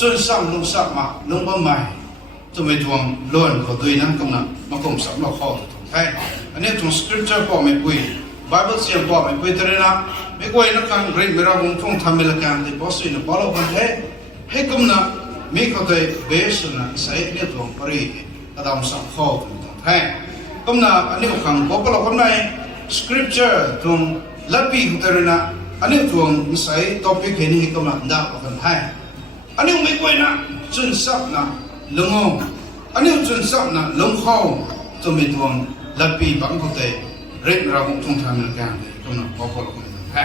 ส่วนซ้ำลงสักมาลงบ่ใหม่จะไม่ทวงล้วนเขาด้วยนั้นกำลังมาคมสับเราข้อถูกแท้อันนี้ทวง scripture บอกไม่ปุย Bible เสียงบอกไม่ปุยเท่านั้นไม่กวยนักการเรียนไม่รับวงท่องทำเมลการที่บอสอินบอลเราคนเท่ให้กำลังมีเขาได้เบสนะใส่เนี่ยทวงปริกระดามสับข้อถูกแท้กำลังอันนี้ขังบอกเราคนไหน scripture ทวงลับปีเขาเท่านั้นอันนี้ทวงใส่ topic นี้ให้กำลังด่าคนไทยอันนี้ไม่กวยนะจนสับนะลงงอันนี้จนสับนะลงเข้าจะไม่ทวงลับปีบางคนเตะเร่งเราคงต้องทำงานกันกำลังพอพอเราคนแพ้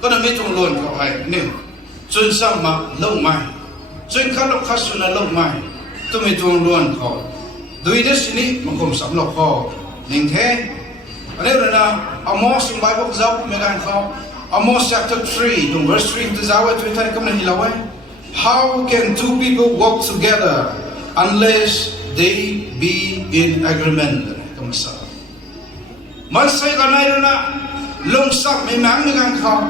ก็นั่นไม่ต้องล้วนเขาให้นี่จนสับมาลงไม่จนข้าลูกข้าสุนัขลงไม่จะไม่ต้องล้วนเขาโดยเดชนี้มันคงสำหรับเขาหนึ่งแท้อันนี้เรานะอามอสในไบเบิลจะไม่กันเขาAmos chapter 3, from verse 3 to Zawah 20 kami hilawan. How can two people walk together unless they be in agreement? Kamasa. Mansay kanay na longsak may maamigan ka.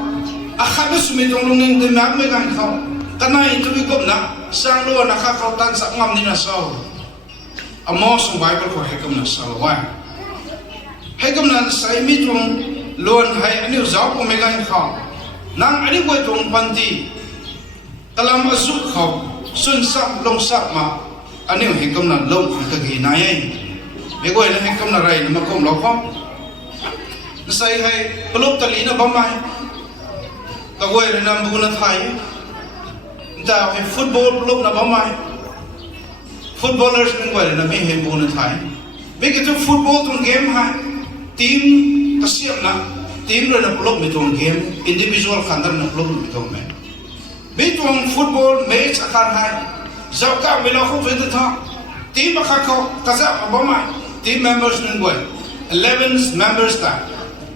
Akala sumitong lunging di maamigan ka. Kanay tubigop na sang luwa nakakautan sa ngam ni nasaw. Amos ang Bible ko hekam na salawan. Hekam na sa imitong luan hai ani uzau ko megan kha nang ani ko tong panti กลามสุขเขาสุนสักลงสักมาอันนี้เห็นกำนันลงของตะกี้นายไม่ก็เห็นกำนันอะไรนะมาคมเราพร้อมใส่ให้ปลุกตะลีนะบ้าไหมตะก้อยนะบุญไทยแต่ให้ฟุตบอลปลุกนะบ้าไหมฟุตบอลเลอร์สนึกว่านะไม่เห็นบุญไทยไม่ก็จะฟุตบอลตรงเกมให้ทีมกระเสียบนะทีมเลยนะปลุกไม่ตรงเกมอินดิวิชวลขันดันนะปลุกไม่ตรงไหมไม่ตรงฟุตบอลแมตช์อาการให้เจ้าก้าวเวลาเขาไปที่ท่าทีมมาข้าเขากระซับมาบ้าไหมทีม members นึกว่า 11 members ต่าง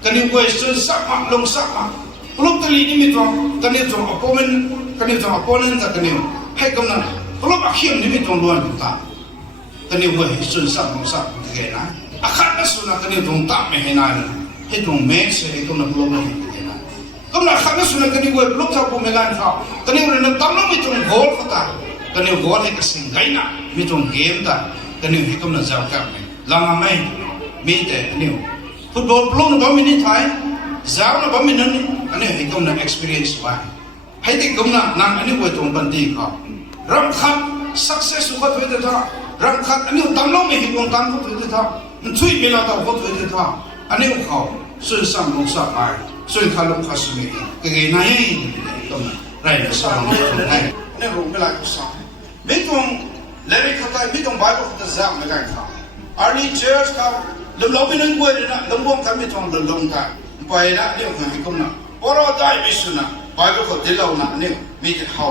กันนี่ว่าสุดสักมาลงสักมาปลุกตะลีนี่ไม่ตรงกันนี่ตรง opponent กันนี่ตรง opponent แต่กันนี่ให้กำนันปลุกอาเขียมนี่ไม่ตรงล้วนต่างกันนี่ว่าสุดสักลงสักแค่นั้นอาคาดสุนัขกันนี่ตรงตามไม่ให้นายให้ตรงแม่เสียให้กำนันปลุกไม่ให้แค่นั้นกำนันอาคาดสุนัขกันนี่ว่าปลุกเท่าผมไม่ได้เขากันนี่ว่านั่นตามเราไม่ตรงโกลเขาตากันนี่โกลให้กระสิงไงนะไม่ตรงเกมตากันนี่ให้กำนันเจ้ากับไม่ลางไม่มีแต่นี่ฟุตบอลปลุกนะบ้ามีนิทายเจ้านะบ้ามีนั่นนี่อันนี้ให้กำนัน experience ไว้ให้ที่กำนันนั่งอันนี้ว่าตรงบันทีเขารำคับ success สุขภาพเด็ดท่ารำคับอันนี้ตามเราไม่เห็นตรงตามเขาเด็ดท่ามันช่วยเวลาเราเขาเด็ดท่าอันนี้เขาส่วนสั่งลงสักไปส่วนขาลงขาสมีก็ไงนายกำนันไรเนี่ยสั่งลงตรงไหนอันนี้รู้เวลาเขาสั่งไม่ตรงเลวิเขาไม่ตรงไบเบิลเขาจะสั่งไม่ได้เขาearly church เขาเราไม่นึกว่าเลยนะเราบอกกันไม่ตรงเราลงกันไปนะเนี่ยเขาให้กำนันพอเราได้ไม่สุนัขไบเบิลเขาเดี๋ยวเรานะเนี่ยไม่จะเขา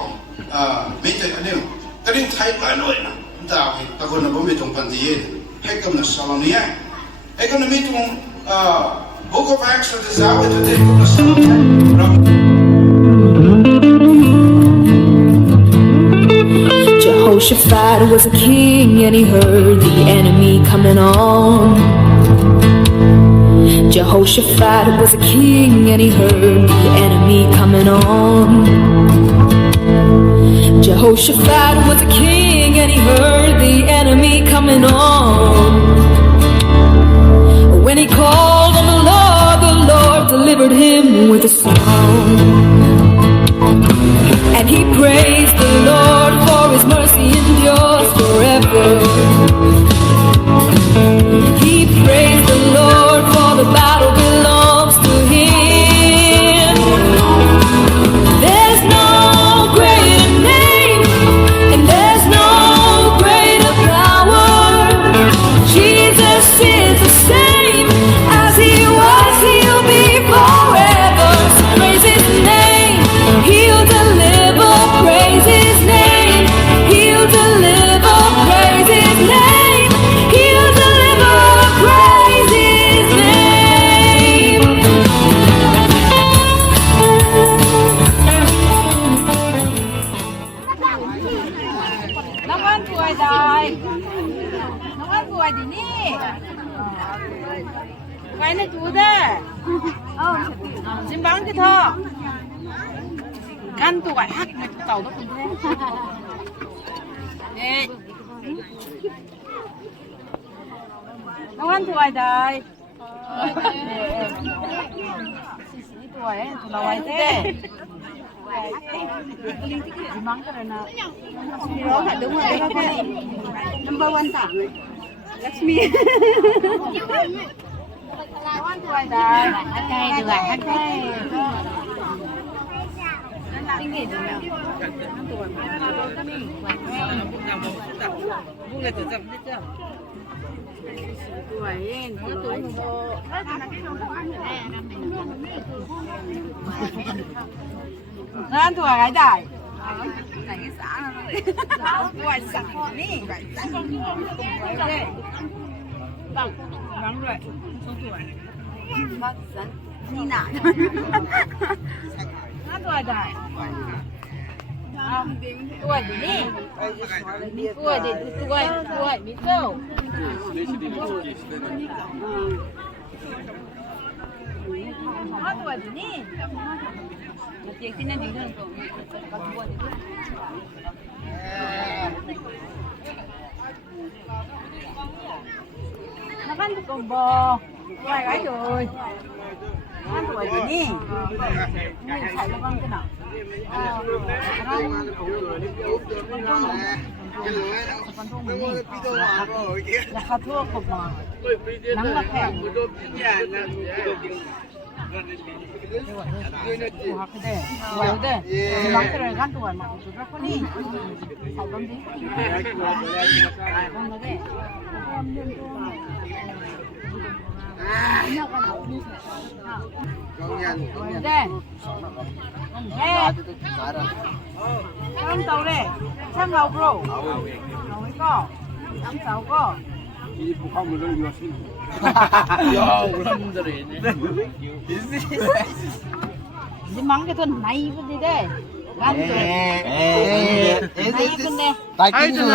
ไม่จะเนี่ยก็ยิ่งไทยไปเลยนะแต่แต่คนเราไม่ตรงปันทีให้กำนันสอนเนี่ยให้กำนันไม่ตรงBook of Acts จะจะเอาไปจะได้กำนันสอนJehoshaphat was a king and he heard the enemy coming on. Jehoshaphat was a king and he heard the enemy coming on. Jehoshaphat was a king and he heard the enemy coming on. When he called on the Lord delivered him with a song. And he praised the Lord for his mercy endures forever. He praised the Lord for the battle belongs to him. There's no greater name and there's no greater power. Jesus is the same as he was, he'll be forever. So praise his name, he'll deliver. Praise his name, he'll deliver. Praise his name, he'll deliver. Praise his name. น้องวันสวยได้น้องวันสวยดินี่ไปในจูเด้ชิมบังที่เธอกันตัวฮักมันเต่าต้องคุณแท้เนี่ยน้องวันสวยได้สีตัวเราไว้เต้Mang cái này nè. Đó là đúng rồi, đó thôi. Number 1 tặng. Lakshmi. One tuổi rồi. Okay, được rồi, okay. Kinh nghiệm được nào? 5 tuổi. Vui là tự dập hết chưa? Tuổi, tuổi rồi. Năm tuổi gái đại. Này cái xã nó tuổi xã đi, vậy xã đây. Vâng, vắng rồi. Số tuổi. Mất dẫn. Đi nản. Năm tuổi đại. Tuổi gì đi? Tuổi gì? Tuổi biết đâu? Năm tuổi gì đi? Tiệc xin nên đứng hơn cậu. Nó ăn con bò. Vài cái rồi. 5 tuổi tuổi rồi nè mình chạy nó văng cái nào là khá thua cục mà nắng là phèn học cái đây vậy đây nắng cái này gan tuổi mà chúng ta có đi chạy bấm đi không đấy đây tàu đây xem lầu bro lầu ấy có đóng tàu có 이 북한물을 이었습니다. 야, 우람들이 đi mắng cái thôn này vẫn đi đây gan tuổi này vẫn đây đại tiếng nữa.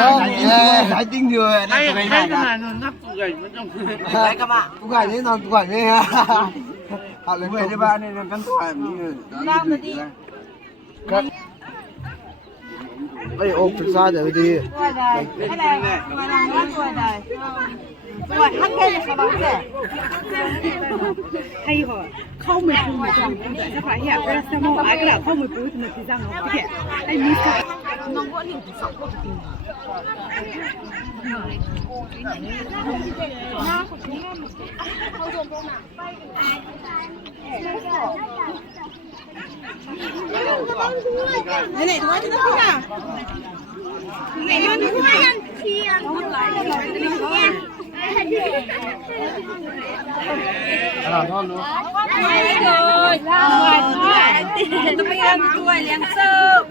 đại tiếng nữa. 아니, 하여튼은 납두가 있면 좀 đấy các bạn 누가 아니야? 나 누가 아니야? 아, 왜 이래 봐? 내가 간다. đang rồi đi Ê, ôm thực ra để đi. tuổi đời cái này tuổi là nó tuổi đời tuổi hắt cây là sao bằng thế 还有靠门不没装，这发现不是什么玩意儿，靠门不是什么地方哦，不是，哎，你看， nó có nhiều sọc của mình này này đuổi nó thế nào? Này nó đuổi ăn chi ăn không lại Ngoài rồi, ngoài thôi. Tôi ăn đuôi liền sơ.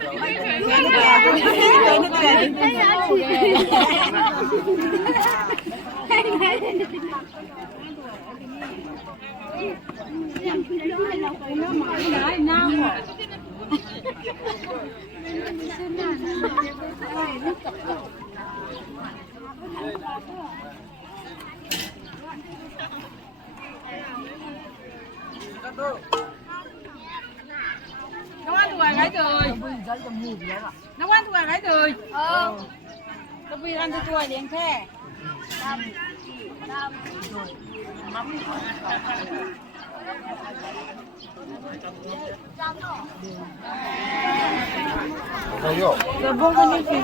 Nó ăn thua gái rồi. Nó ăn thua gái rồi. Tôi bây ăn thua liền thế. 저요. Rồi buông con đi chị.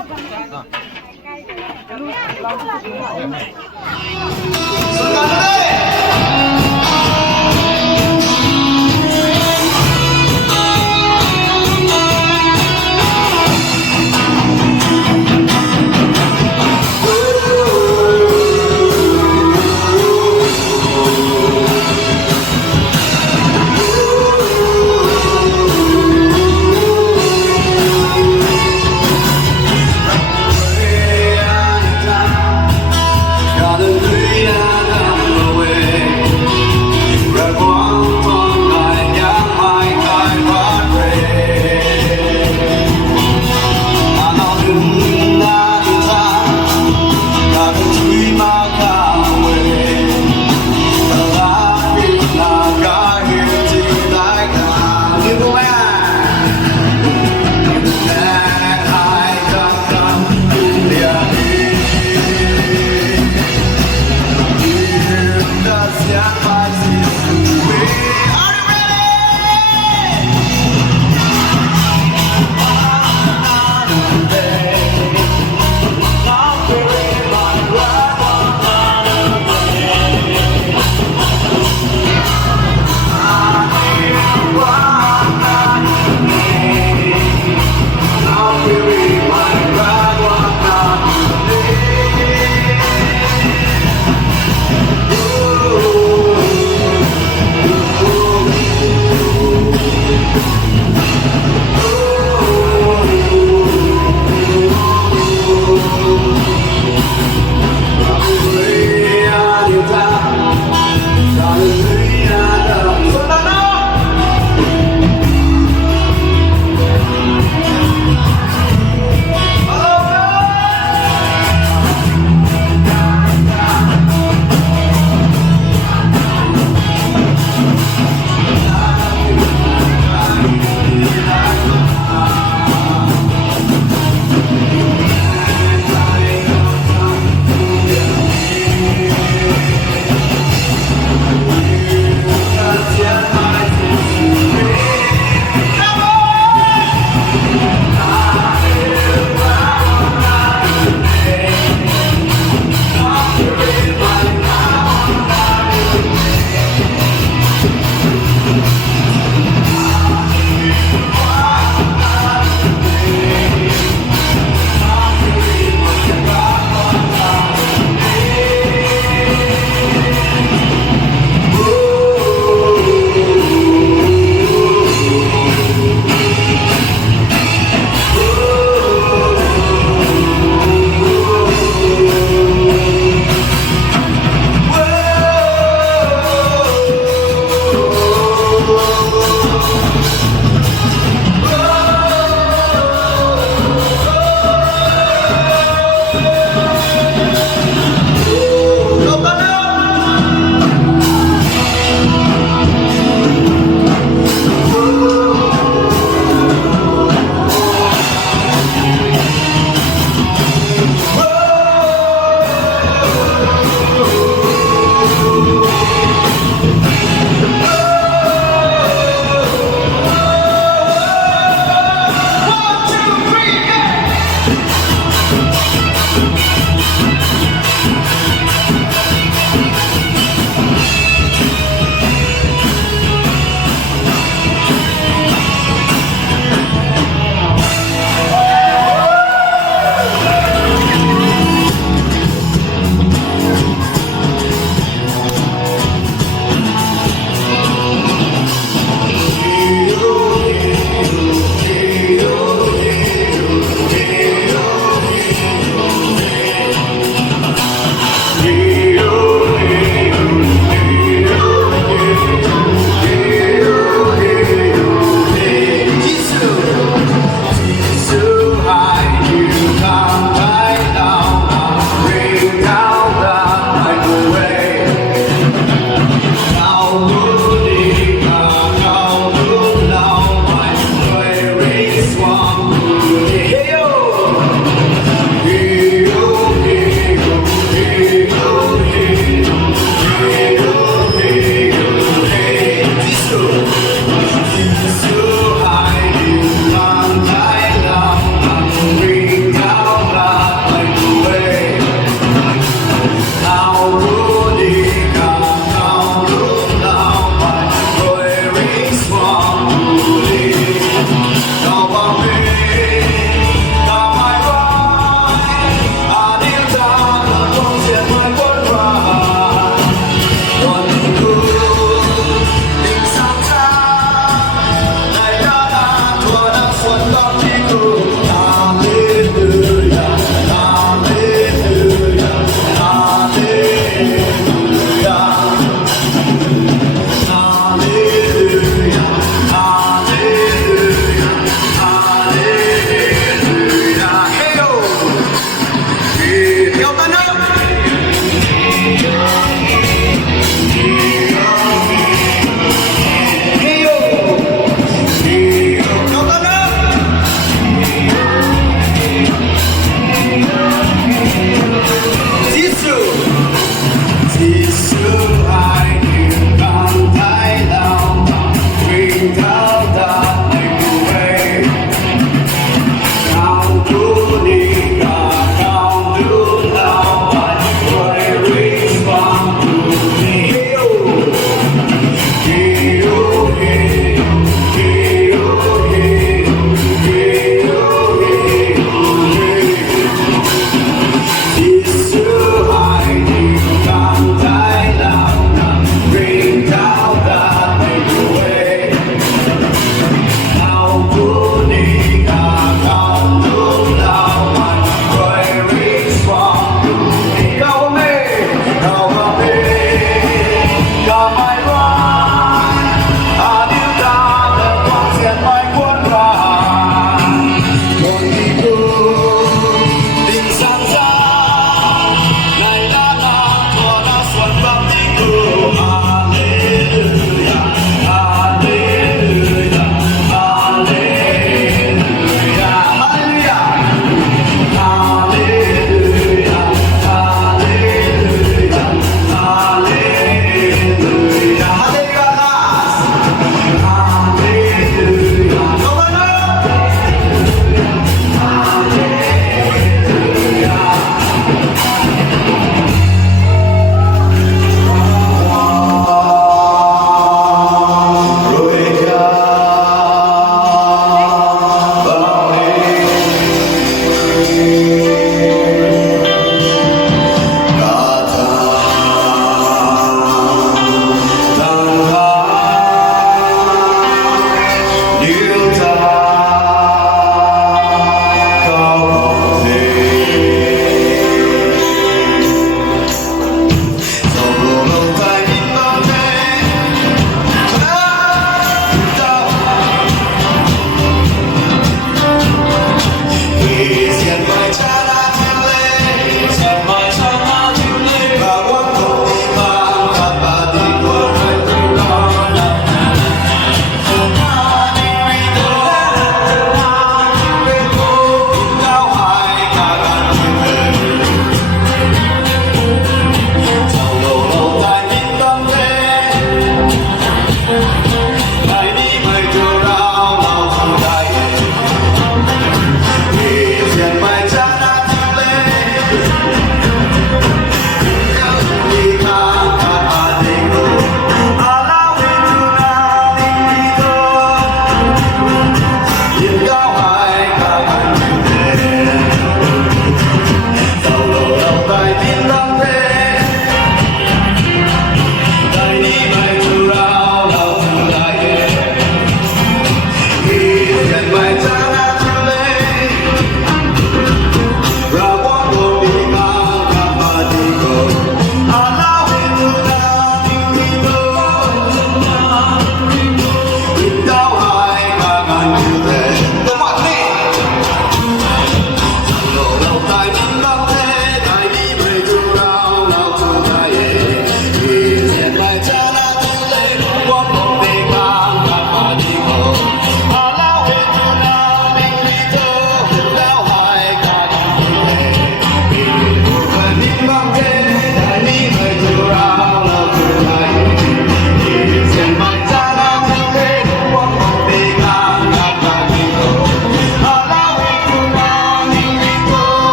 Hallelujah, I'm away.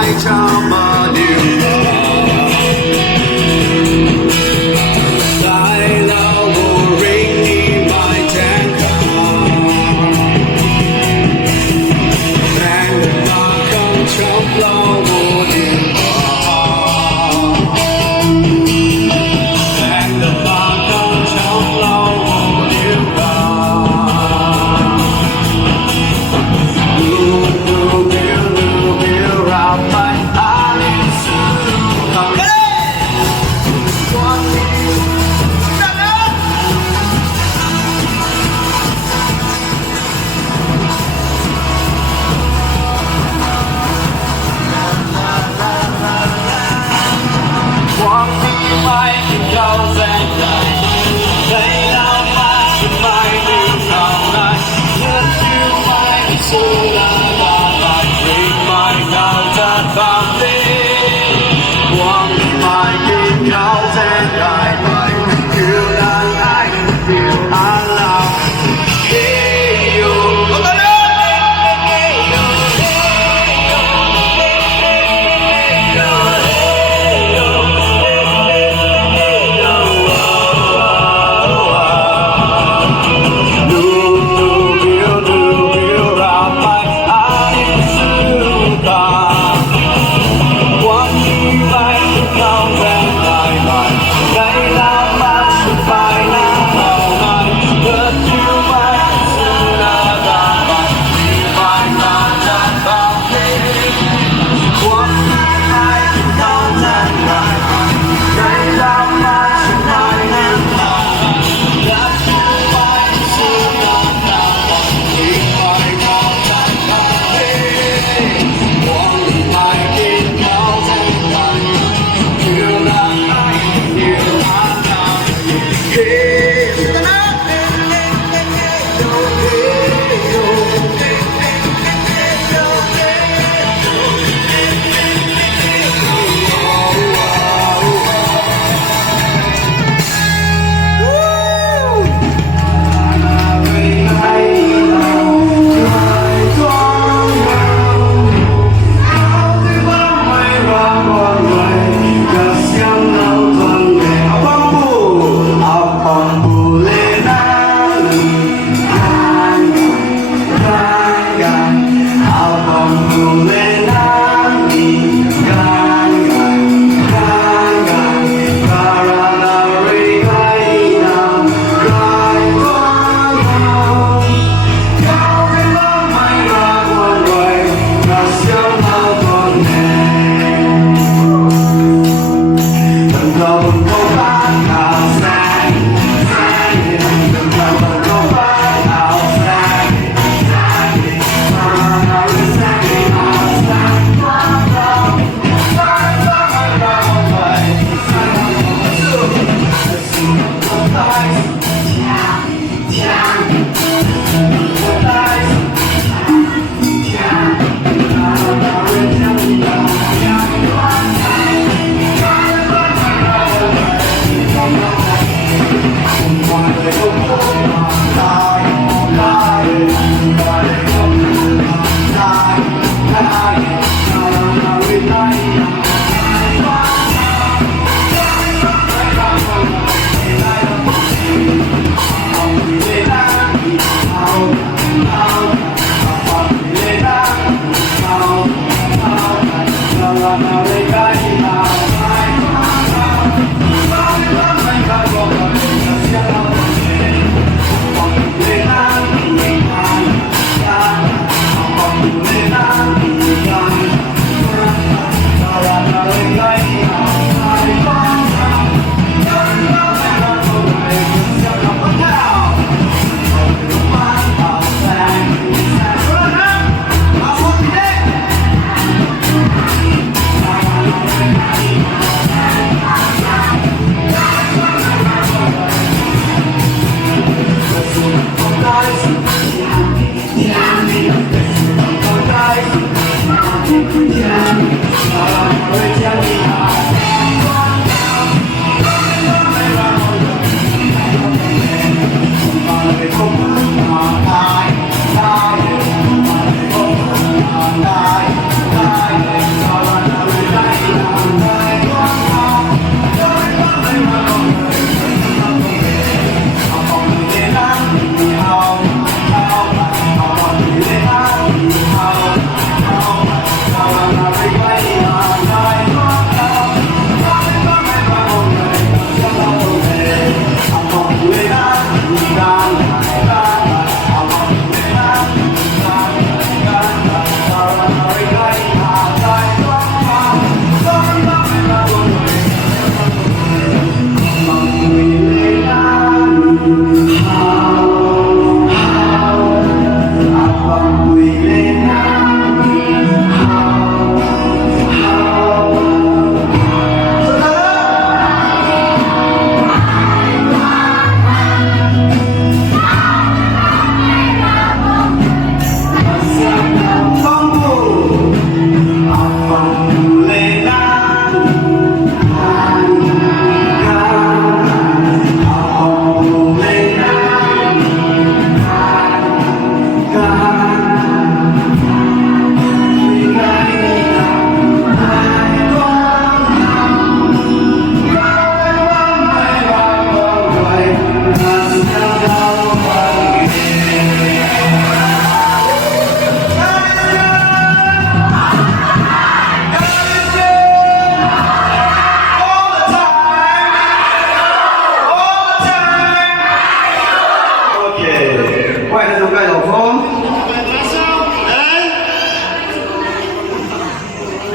Bye.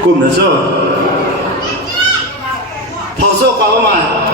gồm là rồi thọ số có mà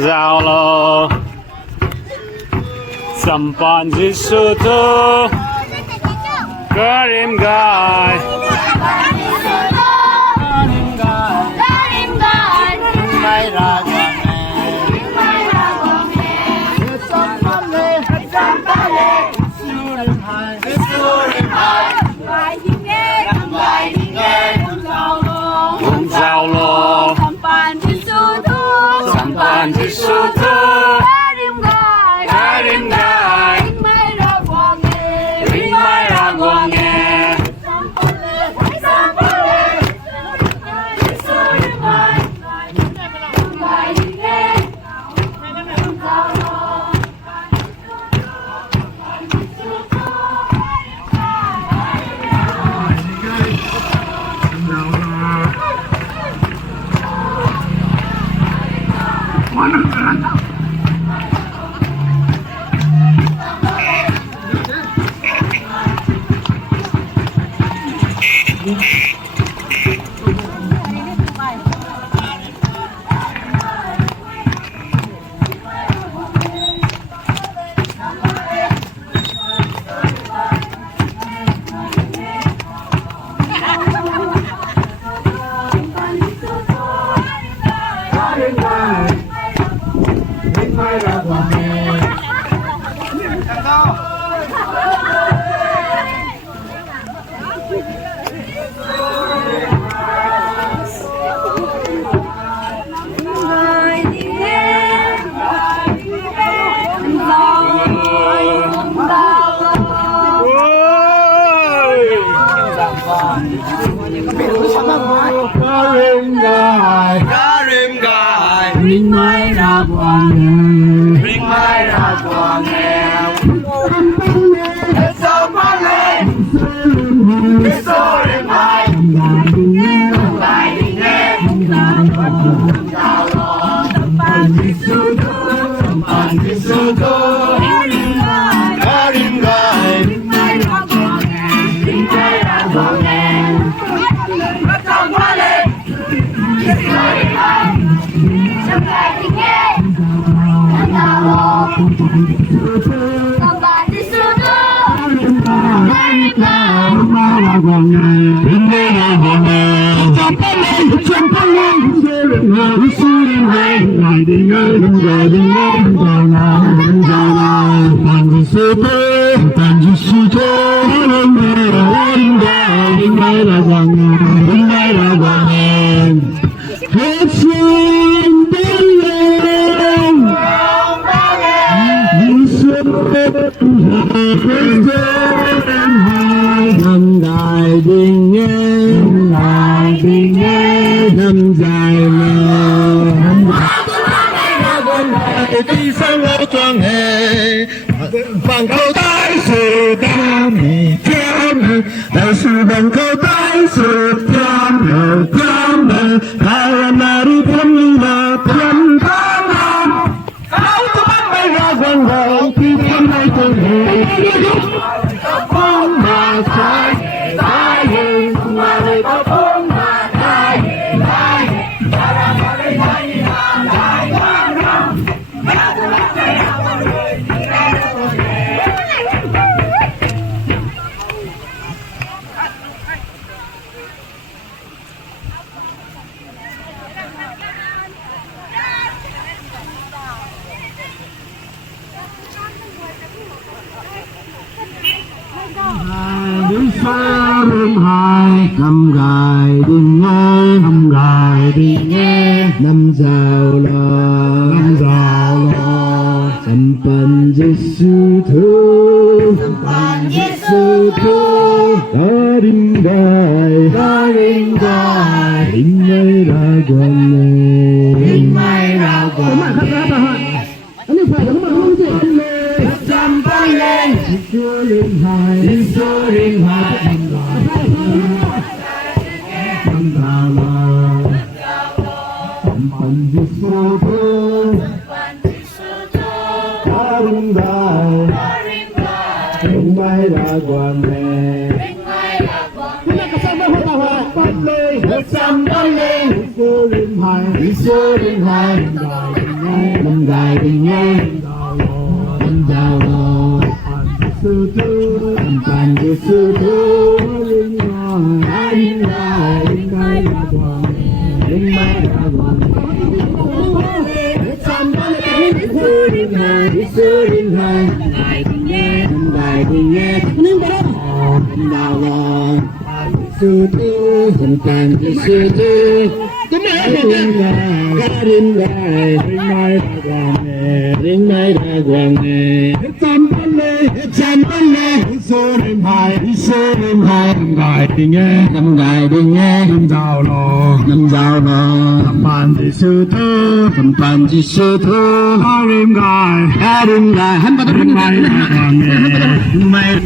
Giao lô Sampan Jisutu Karim Gai Mai Ra Giao lô Sampan Jisutu Karim Gai Ring Mai Ra Guang Nghe Ring Mai Ra Guang Nghe Ring Mai Ra Guang Nghe đi sang ngõ choang hè bằng câu tay sự đam mê thiên đại sự bằng câu tay sự thiên hai nari thiên là thiên thang áo tôi bắt bay ra quần đời khi thiên hai con hè Đứng xa rừng hai năm gài đừng nghe năm gài đừng nghe năm giàu lo sampan Yesu thương darin gai ring mai ra quan anh phải các bạn không thể chăm bay lên chưa lên hai năm giàu lo sampan Yesu thương darin gai ring mai ra quan năm gài đừng nghe năm giàu lo sampan Yesu thương ring mai ra quan sampan Yesu thương ring mai ra quan sampan Yesu thương năm gài đừng nghe năm giàu lo sampan Yesu thương ring mai han bắt ring mai ra quan mai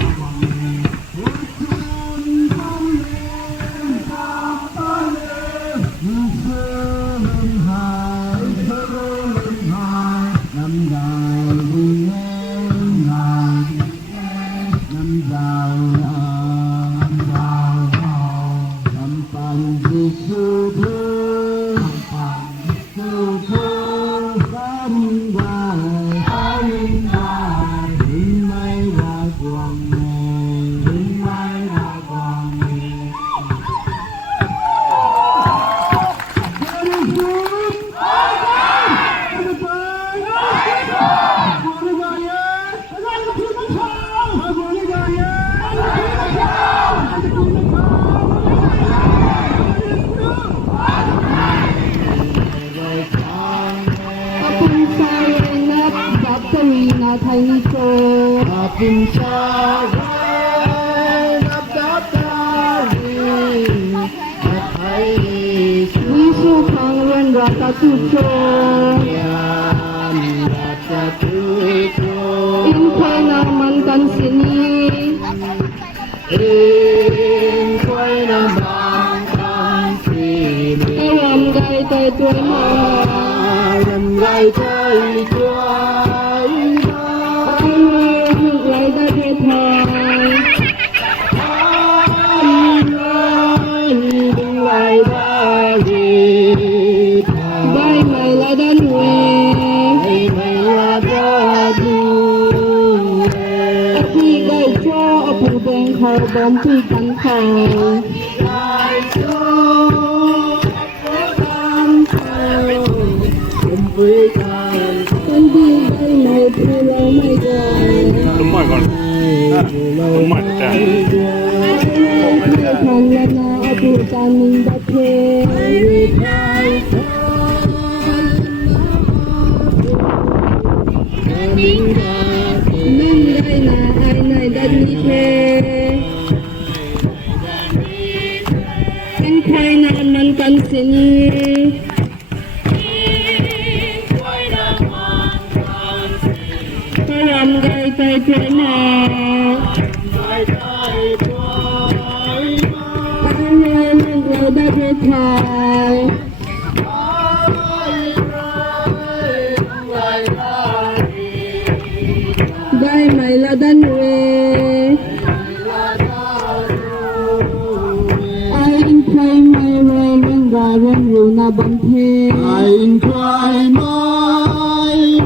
人有那本天，爱因快来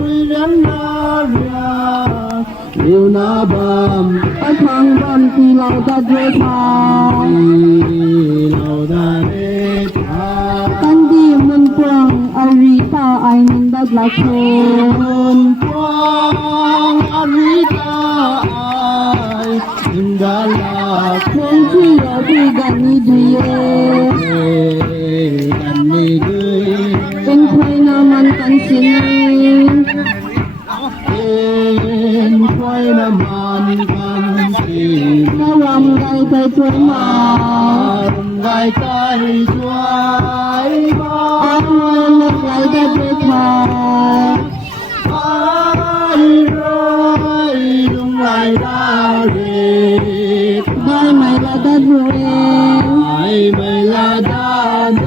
为人那边，有那本安康本地老大最长，老大的长，当地门光阿瑞达爱能的拉空，门光阿瑞达爱能的拉空，只要不干你的耶。เป็นใครนามันกันสิเป็นใครนามันกันสิระวังไกลไปช่วยมาไกลไปช่วยมาเอาเล็กไหลได้ไปทางไอ้ร้อยดงไหลดาเรได้ไหมละดาเรได้ไหมละดาโด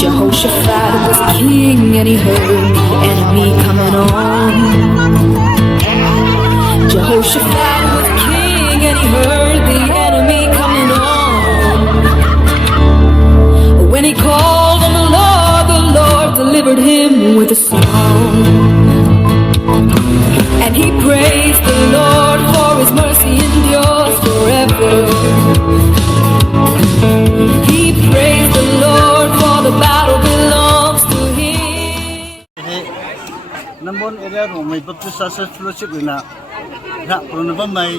Jehoshaphat was king and he heard the enemy coming on. Jehoshaphat was king and he heard the enemy coming on. When he called on the Lord delivered him with a song. And he praised the Lord for his mercy endures forever. He praised the Lord for the battle belongs to him. Nambon area ro may Baptist Church Fellowship na ra prono ba may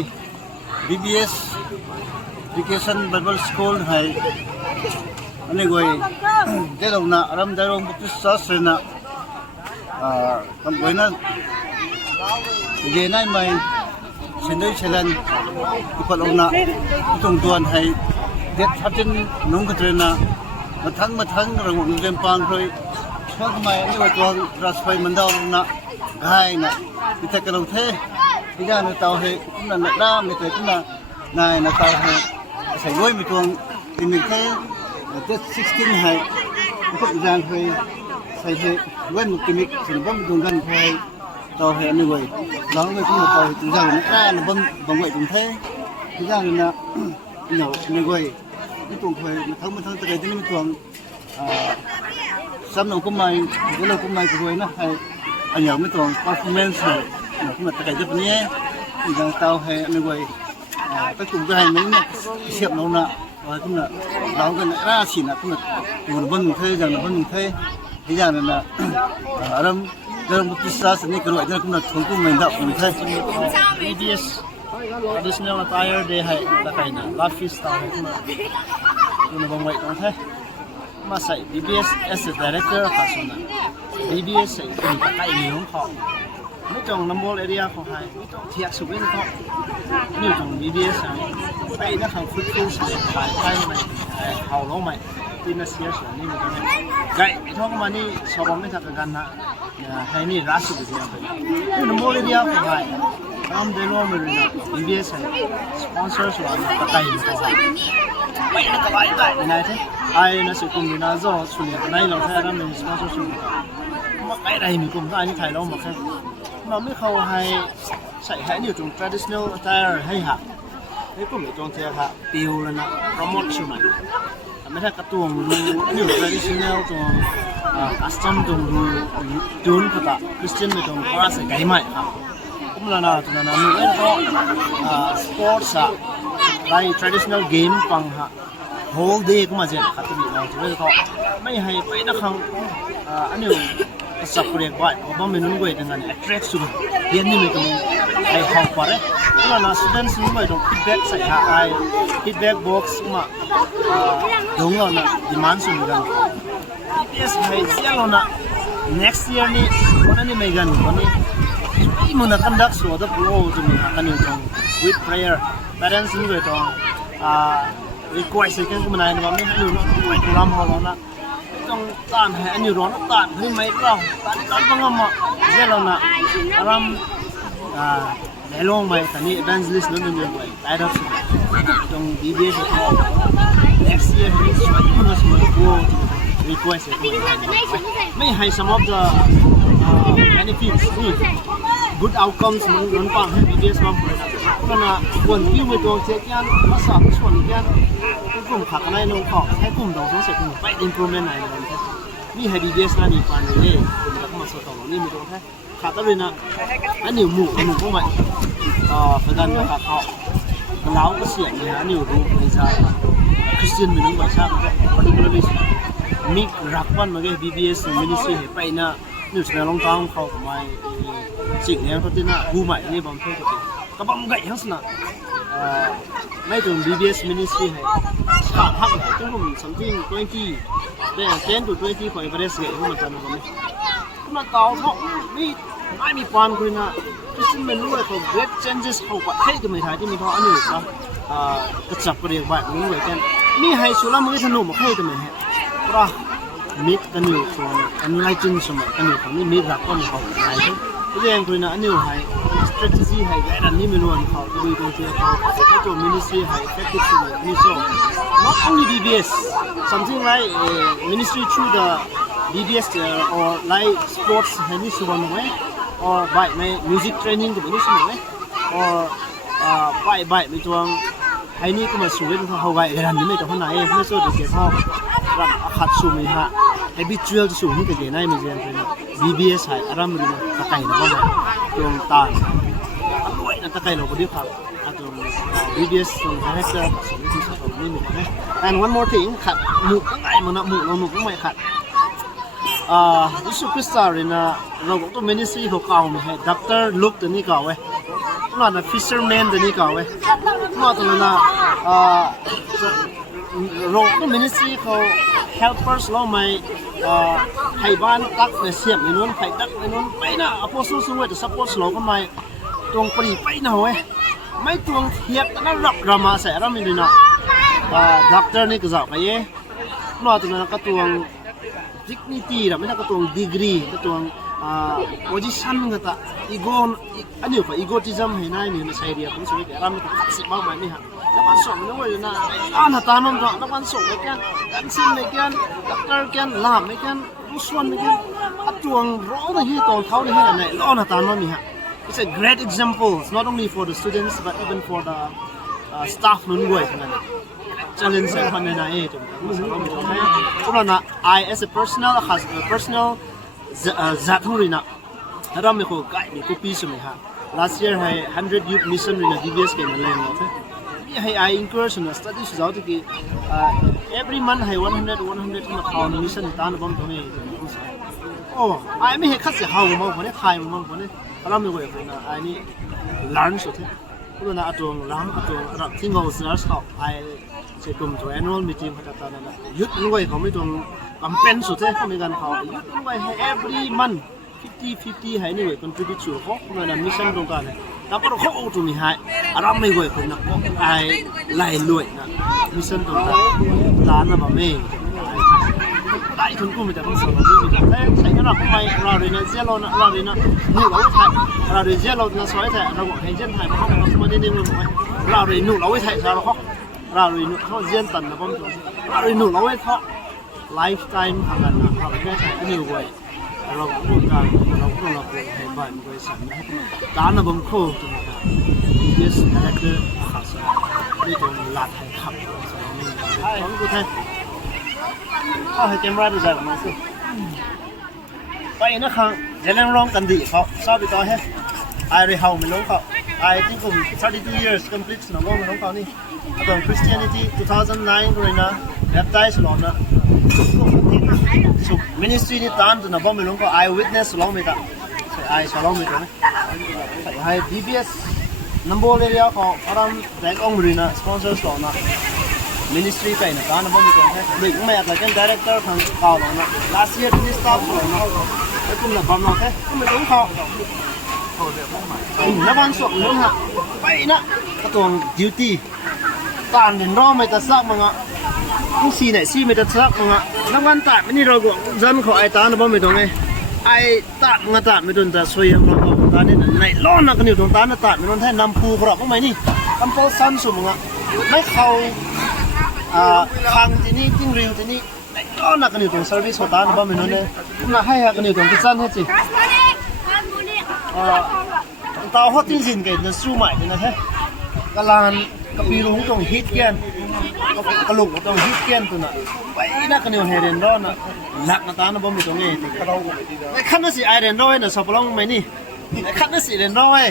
BBS Education Bible School hai ani goi dero na aram dero Baptist Church na kam goina ge nai mai sendai chelan ipalona tung tuan hai det hatin nung katrena mathang rang lem pang roi chak mai ani wa tuang raspai mandau na gai na ite kalong the ija na tau he na na me te na nai na tau he sai loi mi tuang tin mi the det 16 hai ko jan he sai he wen kimik sin bom dung gan hai tau he ani goi lang me ku tau tu jang na bom wai tung the ija na no ni goi ni tuang khoi mathang ta kai tin mi tuang sam nong ko mai ko lo ko mai ko na hai anh nhớ mấy tuần performance này mà tất cả giúp nhé rằng tao hay anh quay cái cùng cái hành mấy xếp nó nè rồi cũng là lão cái ra xỉn là cũng là một vân thế rằng là vân thế thế rằng là đâm một cái sao này cái loại cũng là không có mình đạo mình thế BBS traditional attire day hay là cái nào life style cũng là vòng vậy đó thế mà sai BBS as a director khá số này BBS sẽ cùng cái nhiều họ mấy trong Nambour area của hai thiệt sự bên họ nhiều trong BBS đây nó hàng fruitful phải thay này hậu lâu mày tin là xia sửaนี่มันcáiท้องมันนี่ชาวบ้านไม่ทักกันนะให้นี่รัสสุดเลยที่Nambour area của haiทำเดโนมันเลย BBS ให้สปอนเซอร์ส่วนตะไคร้ไม่ได้ก็ไปได้นะที่ไอ้น่ะสิคุณน่าจะช่วยในเราแท้เราเป็นสปอนเซอร์ส่วนไอ้ไรมีกลุ่มก็อันนี้ถ่ายเราหมดแค่เราไม่เข้าให้ใส่ให้อยู่ตรง traditional attire ให้หักให้กลุ่มอยู่ตรงเทียค่ะปิวแล้วนะ promote ช่วยไม่ใช่กระตุ้งดูอยู่ traditional ตรง custom ตรงดูจูนก็ตา Christian ตรงพระใส่ไก่ใหม่ครับกลุ่มแล้วนะตรงนั้นมีเล่นก็ sports อะไล่ traditional game ปังฮะ whole day ก็มาเจอขัดตัวเราจะเล่นก็ไม่ให้ไปนะครับอันนี้สับเปลี่ยนไว้ผมว่ามันนุ่งไว้ดังนั้น attract สุดเรียนนี่ไม่ต้องไอ้ห้องปะเลยแล้วนะ students นี่ไม่ต้อง feedback ใส่หาไอ้ feedback box มาดงเรานะ demand สุดกัน yes ให้เสียเรานะ next year นี่วันนี้ไม่กันวันนี้ที่มันทำดักสุดแต่โปรจะมีกันอยู่ตรง with prayer parents นี่ไว้ตรง request กันก็มันนะว่าไม่ให้อยู่นะไม่กูรำเขาแล้วนะต้องต้านให้อันอยู่ร้อนต้านให้ไม่เราต้านต้องมาเจ้าเรานะรำในโลกใหม่ตอนนี้ evangelist นั่นเป็นยังไงได้รับสิตรง BBS เขา next year นี้ช่วยคนละสมัยกู request ไม่ให้ some of the benefits good outcomes มันปังให้ BBS มาเปิดก็นะควรที่ไปตัวเช็คยันภาษาส่วนยันกลุ่มขัดกันในโลกเขาให้กลุ่มดอกสเสกไป improvement ไหนเลยนี่ให้ BBS นั่นนี่ปันเลยคุณจะมาสอนนี่มีตรงแค่ขาดเลยนะอันนี้หมู่พวกใหม่เพื่อนนะครับเขาเราก็เสียงเนี่ยอันนี้รู้ไม่ใช่คริสเตียนมีนึกว่าใช่ไหม particularly มีรักวันมาเกี่ยว BBS ministry ไปนะนี่ฉันลองฟังเขาไม่สิ่งนี้เขาที่น่าผู้ใหม่นี่บางคนก็บางไก่ทั้งนั้นไม่ถึง BBS ministry ให้ขาดหักเลยต้องผม something 20ได้10 to 20 for average เกี่ยวกับมันจะนั่นนี่มาต่อเขาไม่มีความคุยนะที่ซึ่งมันรู้ว่าเขา great changes เขาก็ให้ตัวไม่ถ่ายที่มีเขาอันนี้ก็กระจับกระเดียกแบบนี้เลยกันมีให้สุรามือถนนมาให้ตัวไม่ให้เพราะมีกันอยู่ส่วนอันไลจินสมัยกันอยู่ฝั่งนี้มีรักก็มีเขาหลายที่เรื่องคุยนะอันนี้ให้ strategy ให้แกดันนี่ไม่รู้อันเขาดูตรงที่เขาให้ตัว ministry ให้ effective สมัยนี่ so not only BBS something like ministry through the BBS or like sports ให้นี่ส่วนหนึ่งor by music training ก็ไม่ใช่ไหม or by ไม่ตัวให้นี่ก็มาสู่เรื่องเขาไว้กันนี่ไม่ต้องไหนไม่สู้จะเกี่ยวข้องรับขัดสู่ไม่ฮะ habitual จะสู่นี่ก็เกี่ยวได้ไม่ใช่ไหม BBS ให้อารมณ์มันตะไคร้นะก็ไม่ตรงตาอร่อยนะตะไคร้เราก็ดีครับตรง BBS ตรง director สู่ที่สุดนี่มีไหม and one more thing ขัดหมุกตั้งไงมันนะหมุกเราหมุกตั้งไงขัดYesus Kristus rina rogo to ministry ho kaw me hai Dr. Luke de ni kaw we na na fisherman de ni kaw we na to na rogo to ministry ho helpers lo mai hai ban tak ne siap ni non hai tak ni non pai na apostle su we to support lo ko mai tong pri pai na we mai tong thiap na rap rama sa ram ni na doctor ni ka za pa ye na to na ka tuang dignity นะไม่ใช่กระทรวง degree กระทรวงposition ก็ตะ ego อันนี้ก็ egotism ให้นายนี่ไม่ใช่เดียวผมสวยแต่เราไม่ต้องสิบบ้างไหมนี่ฮะแล้วมันส่งนะเว้ยนะหน้าตามันก็แล้วมันส่งไปกันกันซินไปกันด็อกเตอร์กันลาบไปกันผู้ส่วนไปกันกระทรวงร้องให้ตอนเขาได้ให้ไหนแล้วหน้าตามันนี่ฮะ it's a great example not only for the students but even for the staff นู้นด้วยนั่นchallenge คนในนั้นตรงนี้เพราะนะ I as a personal has a personal จัดทุรินะเราไม่คุยกันไม่คุยปีสมัยฮะ last year ให้100 youth mission ใน DBS กันเลยนะที่ให้ I encourage นะ study สุดยอดที่ every month ให้100ที่มาทำ mission ตามบ้านตรงนี้โอ้ I ไม่เห็นคัดเสียหายมั้งคนนี้ใครมั้งคนนี้เราไม่คุยกันนะ I นี่ learn สุดที่เพราะนะตรงล้างตรงรับที่เราสื่อสาร Iใช่กลุ่มตัว annual meeting เขาจะตอนนั้นยุดรวยเขาไม่ตรงจำเป็นสุดเลยเขามีการเขายุดรวยให้ every month 50 ให้นี่รวย contribute สู่เขาเพราะนั้นมิชชั่นตรงกันเลยแล้วก็เขาเอาตรงนี้ให้อารมณ์ไม่รวยคนนักไอ้ไล่รวยนะมิชชั่นตรงกันร้านน่ะมาไม่ได้คนกูไม่ได้ต้องสอนนี่แต่ใช้กันเราไม่เราเรียนเสียเราเราเรียนนู่เราไทยเราเรียนเสียเราสวยแต่เราบอกให้เจ้าไทยเขาไม่ได้เรียนเราเรียนนู่เราไทยเราเขาเราเรียนเขาเรียนตันนะผมเราเรียนนู่เราไว้เขา lifetime ทำงานนะเราไม่ใช่อันนี้รวยเราพูดกันเราพูดเราพูดให้บ้านรวยสันนะการนะผมโค้ดตรงนี้ครับ BBS director ขาดนี่ตรงหลักให้ขับของกูแท้เขาให้เกมไรดูใจกับมันสิไปนะครับจะเล่นร้องกันดีเขาชอบไปต่อให้ไอ้เรื่องไม่ลงเขาไอ้ที่ผม32 years complete นะว่าไม่ลงเขานี่ตอน Christianity 2009เลยนะbaptized หรอนะso ministry นี่ตามตัวนะว่าไม่ลงเขา I witness ลองไม่ได้ไอ้ชอบลองไม่ได้นะไอ้ BBS number เลยเขาอารมณ์แรงองค์เลยนะ sponsors หรอนะ ministry ไปนะตามนะว่าไม่ได้เลยไม่อยากเป็น director ทางเขาหรอนะ last year ที่ staff หรอนะแล้วคุณน่ะบ้าน้องแค่ไม่ลงเขาแล้ววันศุกร์นู้นฮะไปนะกระทรวง duty ตานดินรอไม่จะซักมั้งอ่ะต้องสีไหนสีไม่จะซักมั้งอ่ะนักวันตัดไม่นี่เราก็จันเขาไอ้ตานะบ่ไม่ตรงไงไอ้ตัดมั้งตัดไม่โดนจะสวยยังเราก็ตาเนี่ยในร้อนนักกันอยู่ตรงตาเนี่ยตัดไม่โดนแท่นำภูกรอบมั้งไหมนี่ลำโพงสั้นสุดมั้งอ่ะไม่เขาคางที่นี่จิ้งริ้วที่นี่ในร้อนนักกันอยู่ตรงเซอร์วิสของตาเนี่ยบ่ไม่โดนเลยน่าให้กันอยู่ตรงที่สั้นให้สิตาเขาที่สินกันจะสู้ใหม่เลยนะแท้กะลานกะปีรุ้งตรงฮิตแกนกะลุกตรงฮิตแกนตัวน่ะไปนักกันอยู่เฮเดนร้อนน่ะหลักมาตานะบ่มีตรงนี้ไอ้คันน่ะสิไอเดนร้อยน่ะสอบลองไหมนี่ไอ้คันน่ะสิเดนร้อย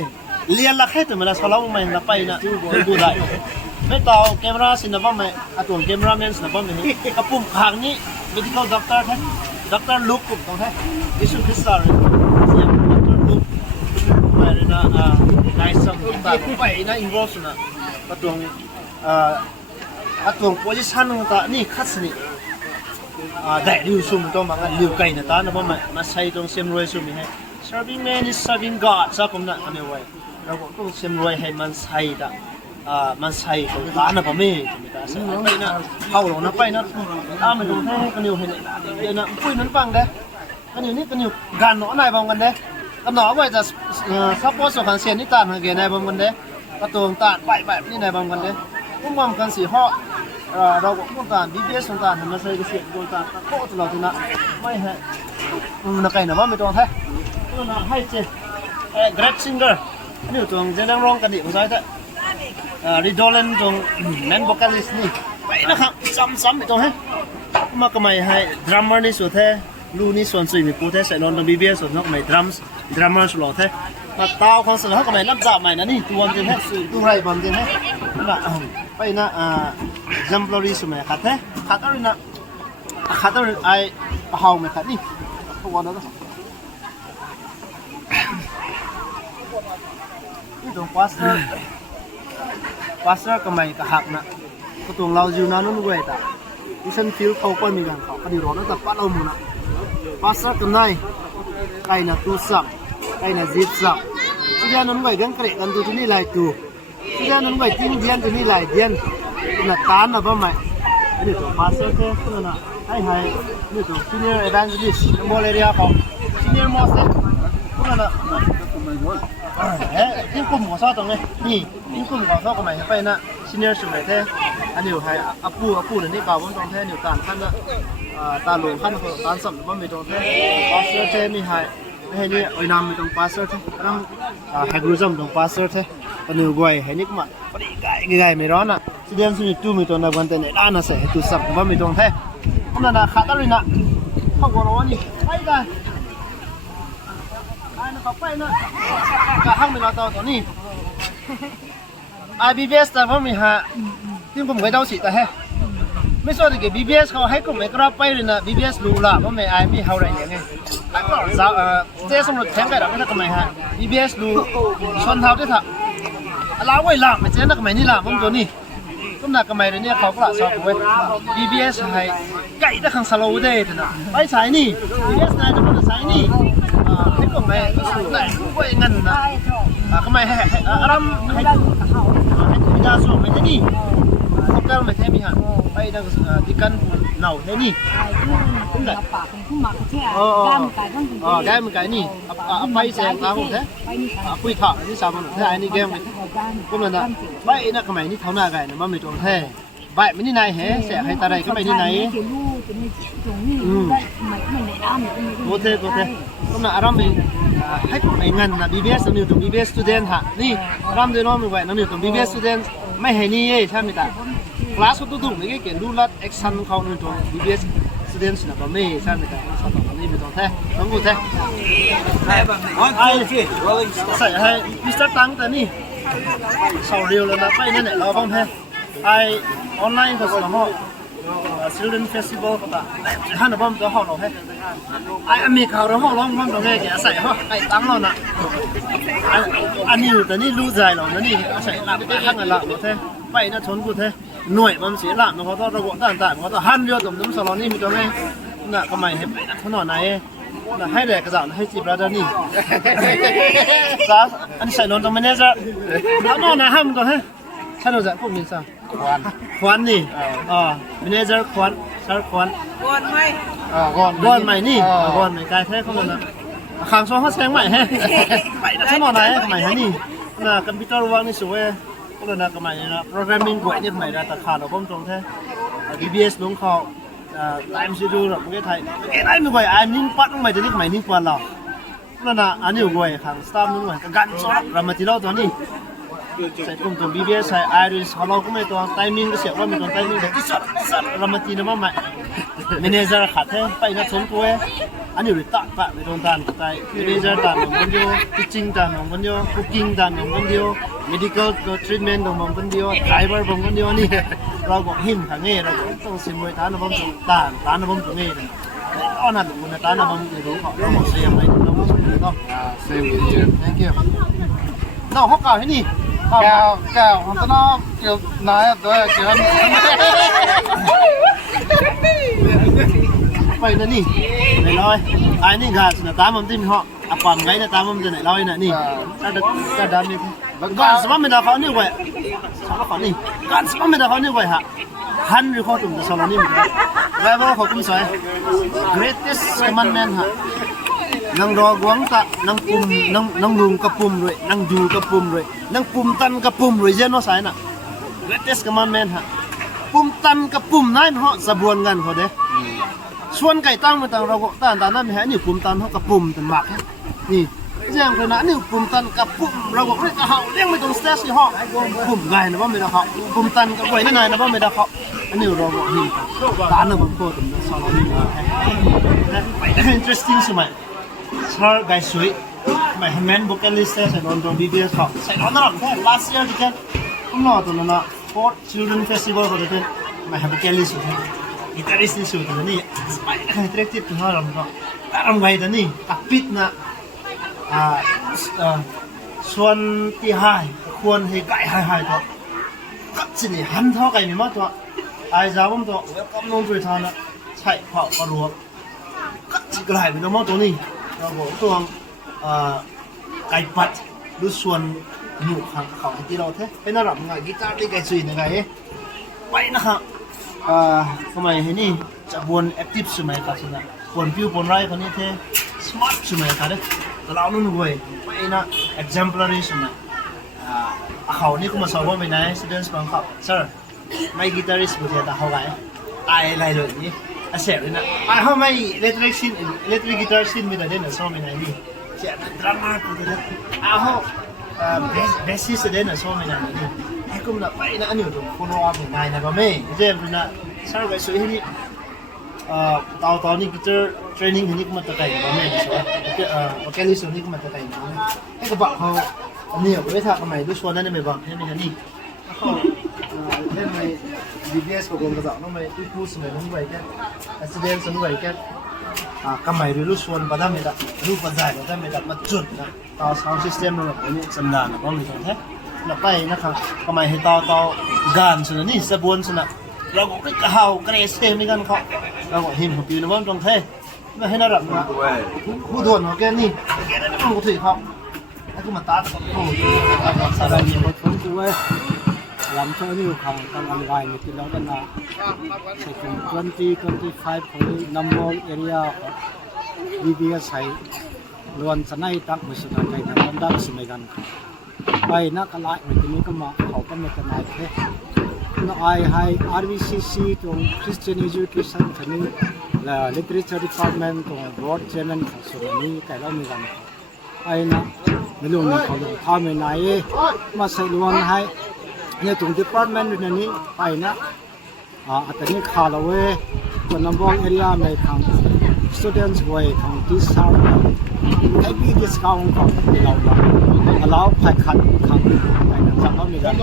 เรียนละแค่ตัวมันละสอบลองไหมละไปน่ะดูได้ไม่ต่อแคมราสินะบ่ไหมอะตัวแคมราแมนสินะบ่ไหมกระปุ่มข้างนี้ medical doctor แท้ doctor ลุกตรงแท้ยิสุคริสต์เสียง doctor ลุกไปเลยนะนายสัมตาไปนะ involve นะอะตัวposition ต่างนี่คัดสิได้ริ้วซุ่มตัวมันริ้วไก่นะตานะบ่มาใช้ตรงเซมรวยซุ่มนี่ให้ serving man is serving God ซะผมนะอันนี้ไว้เราก็ต้องเซมรวยให้มันใช้ตามันใช้ตรงตานะบ่มีตาใส่ไปนะเข้าลงนะไปนะมันตรงแท้กันอยู่เห็นเดี๋ยวนะปุ้ยนั้นฟังเด้กันอยู่นี่กันอยู่กันหนอไหนบ่กันเด้กันหนอไว้จะsupport ส่วนเสียนี่ตาเกไหนบ่กันเด้กระตัวตาไปนี่ไหนบ่กันเด้พวกมันกันสิเหาะเราก็ต้องการ BBS ต้องการมันใส่กระเสียโดนตาโคตรเราตัวน่ะไม่ฮะมันไกลนะว่าไม่ตรงแท้ตัวน่ะให้เจGreat singer นี่ตรงจะนั่งร้องกันดิผมใส่แต่Ridolen ตรงแมน vocalist นี่ไปนะครับซ้ำๆตรงให้มาก็ไม่ให้ drummer นี่สุดแท้ลูนี่ส่วนสุดมีปูแท้ใส่นอนตรง BBS ส่วนนอกไม่ drummer สุดหล่อแท้มาตาวคอนเสิร์ตเขาก็ไม่รับจ่าใหม่นะนี่ตัวจริงแท้ตัวไรบอลจริงแท้น่ะไปนะexemplary สุดไหมขัดแท้ขัดอะไรนะขัดอะไรไอ้เฮาไหมขัดนี่ทุกวันนั้นนี่ตรง pastor ก็ไม่กระหักนะก็ตรงเราอยู่นั้นนู่นเว้ยแต่ดิฉันฟิลเขาก็มีกันเขาคดีร้อนตั้งแต่ปั้นเราหมดนะ pastor ก็ไหนไก่น่ะตู้สับไก่น่ะจิตสับที่นั่นนู่นเว้ยกันเกลียกันตัวที่นี่ลายตัวที่นั่นนู่นเว้ยทิ้งเดียนตัวนี้ลายเดียนน่ะตานนะบ้าไหมนี่ตัว pastor เท่านั้นให้นี่ตัว senior evangelist โมเลเรียเขา senior most พวกนั้นน่ะยิ่งกลุ่มของซอตรงนี้นี่ยิ่งกลุ่มของซอก็หมายไปนะซีเนียร์สุดเลยแท้อันนี้ให้อัปปูนี่ก่าวว่าตรงแท้อยู่ต่างขั้นนะตาหลวงขั้นของตาสัมว่ามีตรงแท้พาสเตอร์แท้มีให้นี่ไอ้นำมีตรงพาสเตอร์แท้นั่งให้กรุ๊ปตรงพาสเตอร์แท้อันนี้กวยให้นี่ก็มาพอดีไก่ไม่ร้อนนะซีเนียร์สุดตู้มีตรงในวันเต็นด้านน่ะเสียตู้สัมว่ามีตรงแท้นั่นน่ะขาดอะไรนะข้าวกล้วยนี่ไปกันเขาไปนะกะห้างไม่รอตัวนี้BBS แต่ว่ามีฮะที่ผมเคยเดาสิแต่เฮ้ไม่ส่วนที่ BBS เขาให้กลุ่มเอกราไปเลยนะ BBS รู้ละว่าไม่มีเท่าไรอย่างเงี้ยเจ้าสมุดแข่งกันแล้วก็ทำไมฮะ BBS รู้ชนเท้าด้วยท่าลาวไว้ละไม่เจ้านักไม่นี่ละผมตัวนี้ก็นักก็ไม่เลยเนี่ยเขาก็ละสอบไว้ BBS ให้ไก่ตะขังสโลว์ได้ท่านะไปสายนี่ BBS นายจะมาสายนี่ให้กลุ่มไหนก็อย่างนั้นนะทำไมให้อารมณ์ให้ยาสูบไม่ใช่นี่พวกเราไม่ใช่มีฮะไปดังที่กันเหนาใช่นี่คุณได้ได้เหมือนกันนี่ไปเสียงตาผมแท้คุยถอดนี่สามคนแท้อันนี้แกไม่ก็มันนะไปนักทำไมนี่เท่าหน้าไก่นะมันไม่ตรงแท้ใบไม่นี่นายแห่เสียให้ตาใดก็ไม่นี่นายโอเคก็น่าอารมณ์ให้ผมเงินนะ BBS นั่นอยู่ตรง BBS student ฮะนี่อารมณ์เดินน้องมีไว้นั่นอยู่ตรง BBS student ไม่ให้นี่ใช่ไหมตาคลาสก็ตุ้งนี่ก็เขียนดูรัด action เขาอยู่ตรง BBS student นะก็ไม่ใช่ไหมตาเขาตรงนี้ไม่ตรงแท้ต้องกูแท้ใส่ให้มิสเตอร์ตังแต่นี่สาวเรียวแล้วนะไปนั่นแหละเราบ้างแท้ไอออนไลน์ก็สามารถChildren Festival ก็ได้ฮันน่ะบ่มตัวห้องเราให้ไอ้มีข่าวเราห้องร้องบ่มตรงนี้แกใส่ห้องไอ้ตังเราน่ะอันนี้แต่นี่รู้ใจเรานะนี่ใส่ลาไปข้างละบ่แท้ไปนะชนกูแท้หน่วยมันเสียละมันเขาต้องระบบต่างๆเขาต้องหันเรือตุ่มๆสลอนี่มีตัวไงน่ะก็ไม่ให้ไปนะถนนไหนน่ะให้แดกกระสานให้จีบราดานี่ซะอันใส่นอนตรงแมเนเจอร์แล้วนอนนะห้ามตัวให้ฉันรู้จักพวกนี้ซะ ควันนี่เมเนเจอร์ควันซาร์ควัน ก่อนไหม ก้อนใหม่นี่ก้อนใหม่กายแท้เขาเลยนะขางซ้อนเขาแซงใหม่แฮะไปนะทั้งหมดไหนใหม่ฮะนี่นะคอมพิวเตอร์วางนี่สวยก็เลยนะก็ใหม่นะโปรแกรมมิ่งกว่านี่ใหม่นะแต่ขาดเราผมตรงแท้ BBS ลุงเขาไลม์ซีดูหรอกประเทศไทยไอ้ไม่ไหวไอ้นิ่งปัดลงใหม่จะนิ่งใหม่นิ่งกว่าเราแล้วนะอันนี้ไหวขางสตาร์นิ่งไหวกันซ้อนเรามาที่เราตัวนี้ใส่กลุ่มตัว BBS ใส่ Iris ของเราก็ไม่ตัวไทมิ่งก็เสียว่าไม่ตัวไทมิ่งแต่ที่สุดเรามาที่นี่ว่าใหม่เมเนเจอร์ขาดแท้ไปนะชนตัวอันนี้หรือตักปะไม่ต้องตันแต่เมเนเจอร์ตันของคนเดียวทีชิ่งตันของคนเดียวคุกกิ้งตันของคนเดียว medical treatment ของคนเดียว driver ของคนเดียวนี่เราบอกหินทางนี้เราต้องสิมวยฐานของผมตานของผมตรงนี้เลยอ้อนั่นมันฐานของผมในรู้เขาเราหมดเสียงเลยเราหมดเสียงเนาะ same with you thank you น้องเขากล่าวให้นี่ cao không có nó kiểu nói tôi kiểu ไปนะนี่ไหนลอยไอ้นี่ค่ะสตาร์มันติ้มเหาะอ่ะความไงนะตามมันจะไหนลอยน่ะนี่ก็ดำนี่ก่อนสมัยไม่ได้เขานี่ไว้สมัยเขานี่ก่อนสมัยไม่ได้เขานี่ไว้ฮะฮันรีคอร์ดตรงจะสอนนี่มันแล้วก็เขาคุ้มสวย greatest commandment ฮะนังรอกวางตะนังปุ่มนังลุงกระปุ่มเลยนังดูกระปุ่มเลยนังปุ่มตันกระปุ่มเลยเจ้าน้องสายน่ะ greatest commandment ฮะปุ่มตันกระปุ่มนั่นเหาะสะบวนกันเขาเด้ส่วนไก่ตั้งมันต่างเราก็ต่างนั้นไม่ใช่นี่ปุ่มตันเขากระปุ่มตันหมักนี่เจ้าคนนั้นนี่ปุ่มตันกระปุ่มเราก็เรียกกระเหาเรียกไม่ตรงสเตสที่ห้องปุ่มไงนะว่าไม่ได้เขาปุ่มตันกระไว้นั่นไงนะว่าไม่ได้เขาอันนี้เราก็นี่ตาหนึ่งผมโคตรมันสอนเรานี่นะ interesting ใช่ไหมชาร์ไก่สวยไม่เห็นแมนบุคลิกใส่โดนตรง BBS เขาใส่โดนนั่นแค่ last year ที่แค่ผมนอตัวนั้นนะ Fourth Children Festival เขาที่ไม่เห็นบุคลิกสุดกีตาริสต์สุดตัวนี้สไปร์ให้ attractive ที่เราเราเราไว้ตัวนี้ตักปิดนะส่วนที่หายควรให้ไก่หายตัวก็สินี่หันเท่าไก่มีมากตัวไอ้จ้าผมตัวเวลคัมน้องจุยทานนะใช่เผาปลารัวก็สิกลายเป็นน้องตัวนี้เราบอกตัวไก่ปัดดูส่วนหนูขังเขาที่เราเท่เป็นระดับไงกีตาร์ที่ไก่สุยนะไงไปนะครับทำไมเห็นนี่จะบนแอคทีฟใช่ไหมครับสินะบนผิวบนไรคนนี้เท่สมาร์ทใช่ไหมครับเด้แต่เรานุ่นเว้ยไปนะ exemplary ใช่ไหมเขานี่ก็มาสอนไปไหน students บางครับ sir ไม่กีตาริสต์บุตรแต่เขาไงไอ้อะไรเลยนี่อาเสร็จเลยนะไอ้เขาไม่ electric guitar scene มีแต่เด่นสอนไปไหนนี่เจ้าดราม่ากูเลยไอ้เขาbassist เด่นสอนไปไหนนี่ไอ้ก็มันไปนะอันนี้ตัวคนว่าเป็นไงนะก็ไม่เจ้าเป็นนะ sir ไปสวยนี่ตอนนี้กีตาร์ training นี่ก็มาตะไคร้ก็ไม่สวยโอเคลิสต์นี่ก็มาตะไคร้ไอ้ก็บอกเขาอันนี้ก็ไม่ทักทำไมดูส่วนนั้นไม่บอกใช่ไหมนี่เขาเล่นใน BBS ก็คงกระสับน้องไม่ดูพูดสมัยน้องไปแค่ accident สมัยแค่กำไมรู้ส่วนประดับไม่ได้รู้ปัจจัยประดับไม่ได้มาจุดนะต่อ sound system เราแบบนี้สัญญาณก็มีตรงแท้แล้วไปนะครับกำไมให้ต่องานส่วนนี้สะบวนส่วนเราก็ไม่กระเฮากระเดเซมีกันเขาเราก็หิมของปีนว่าตรงแท้ไม่ให้น่ารักนะผู้โดนของแกนี่แกนั่นมันก็ถือเขาไอ้กูมาตาตะโกนสารมีคนคนตัวลำเท่านี้ของทางออนไลน์ที่เราได้นะใช้เป็น20-25ของนัมเบอร์เอเรีย BBS ใช้ล้วนสนัยตักบุษการใจในวันดักสมัยกันไปนักกลายวันนี้ก็มาเขาก็ไม่กันไหนเท่I have RVCC ตรง Christian Education ที่นี่และ Literature Department ตรง Board Chairman ของส่วนนี้แต่เรามีกันไอ้นะไม่รู้เนี่ยเขาทำไม่ไหนมาใส่รวมให้เนี่ยตรง Department นี้ไปนะอันนี้ข่าวเราเว้ยตัวน้ำบอง area ในทาง Students เว้ยทางที่สามไอ้พี่ discount ของเราไปขัดขังไปนะจังเขามีกัน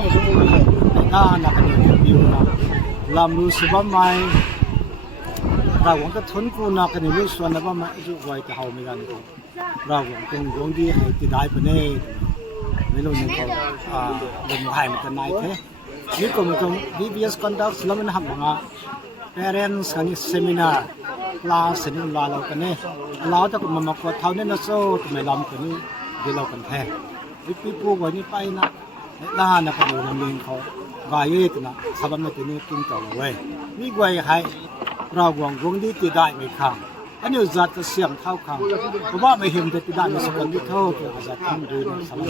น่านักเรียนบิวนะลำรู้สึกว่าไม่เราหวังก็ทนกูนักเรียนรู้ส่วนนะว่าไม่จะไว้จะเอาไม่กันเราหวังเป็นดวงดีให้ติดได้ปะเนี่ยไม่รู้เนี่ยเขาลงหายมันกันไหนเท่นี่ก็มันต้อง BBS conduct แล้วมันทำยังไง parents กันนี่ seminar class นี่เรากันเนี่ยเราจะก็มาก็เท่านี้นะโซ่ทำไมลำกันนี่เดี๋ยวเรากันแท้วิปีปูวันนี้ไปนะล่านักเรียนเรียนเขา गाये तना सबम ने तिने किन तो वे मी गय हाय रावगोंग गोंदी ति दाय मे खां अनि जात का सियम थाव खां बबा मे हिम ते ति दाय मे सकन दि थो के जात हम दे सबम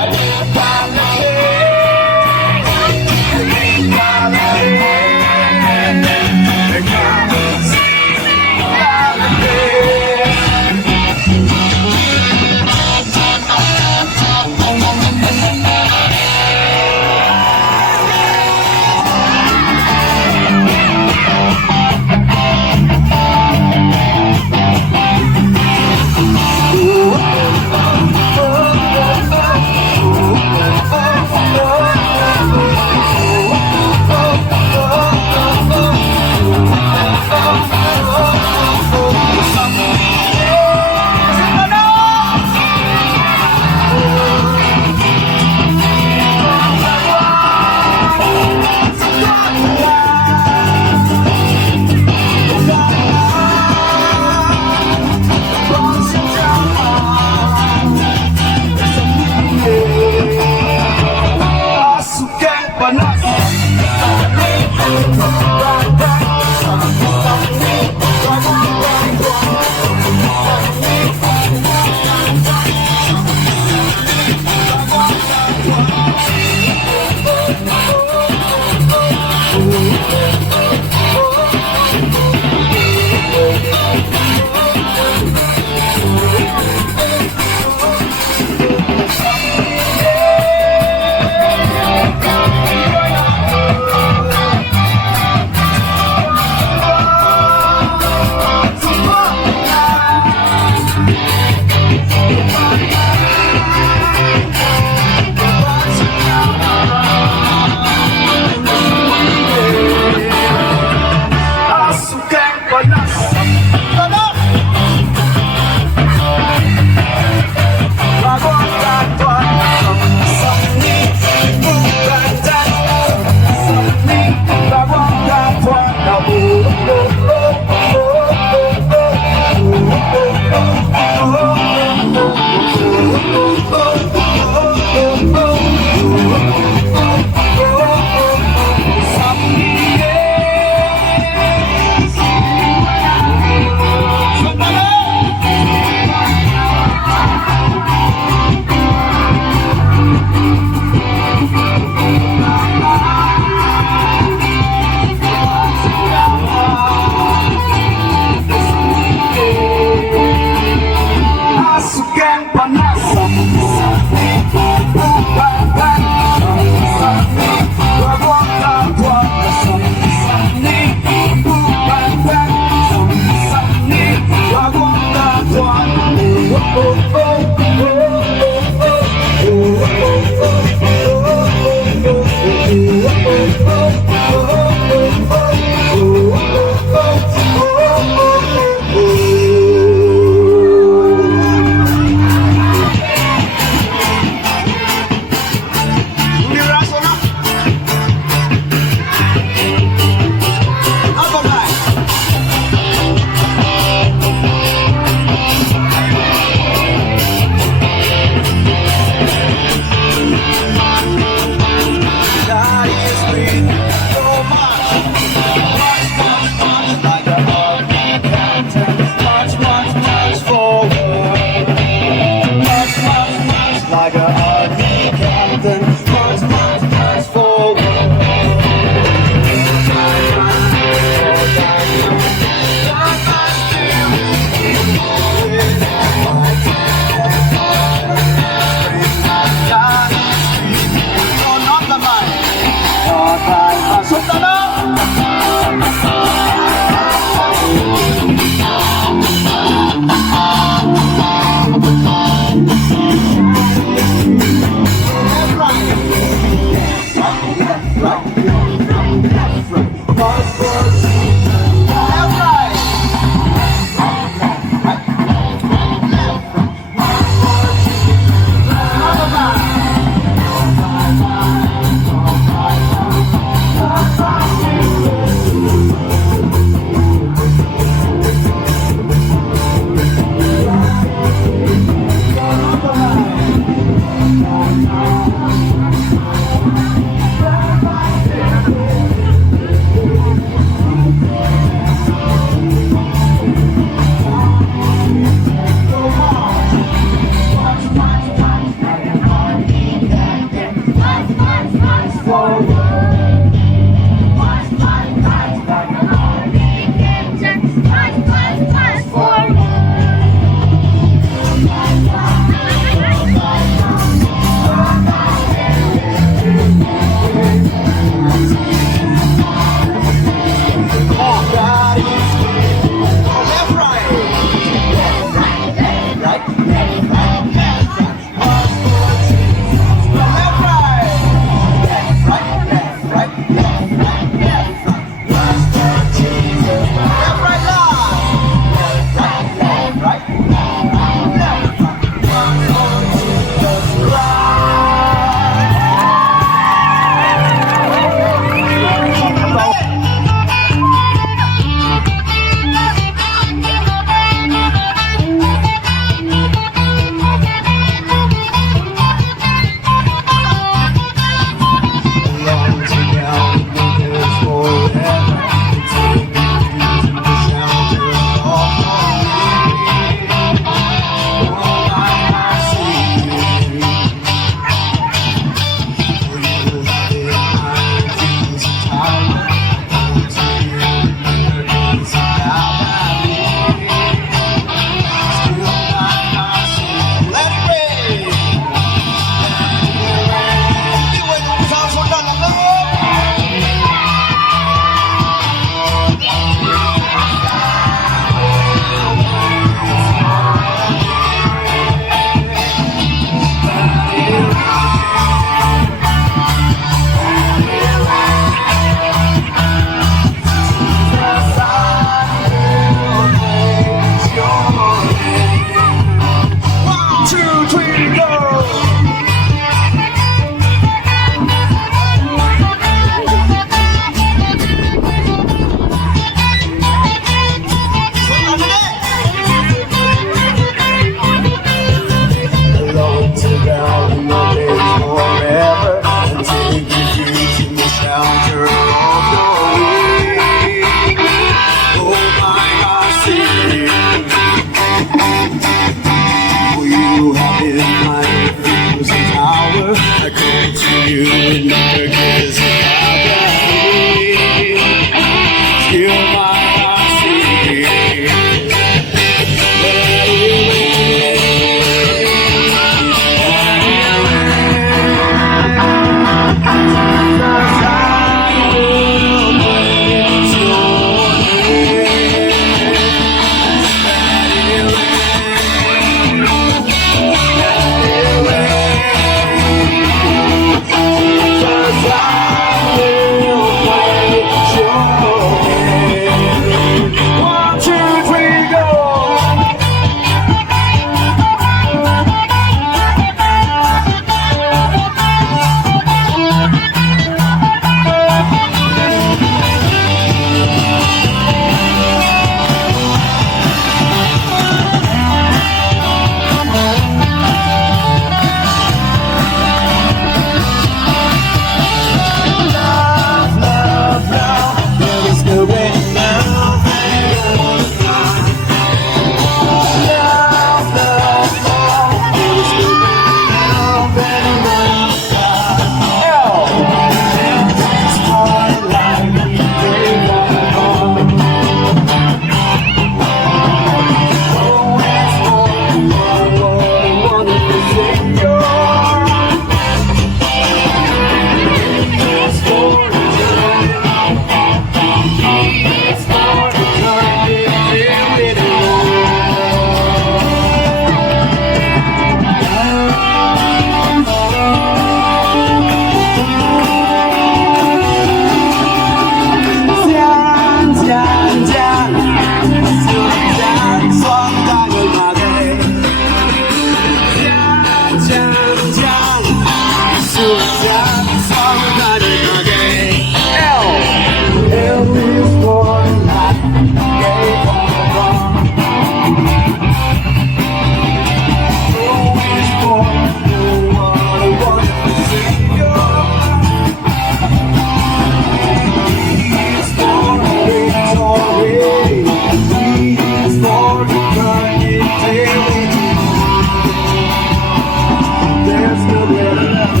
There's no better love.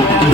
ก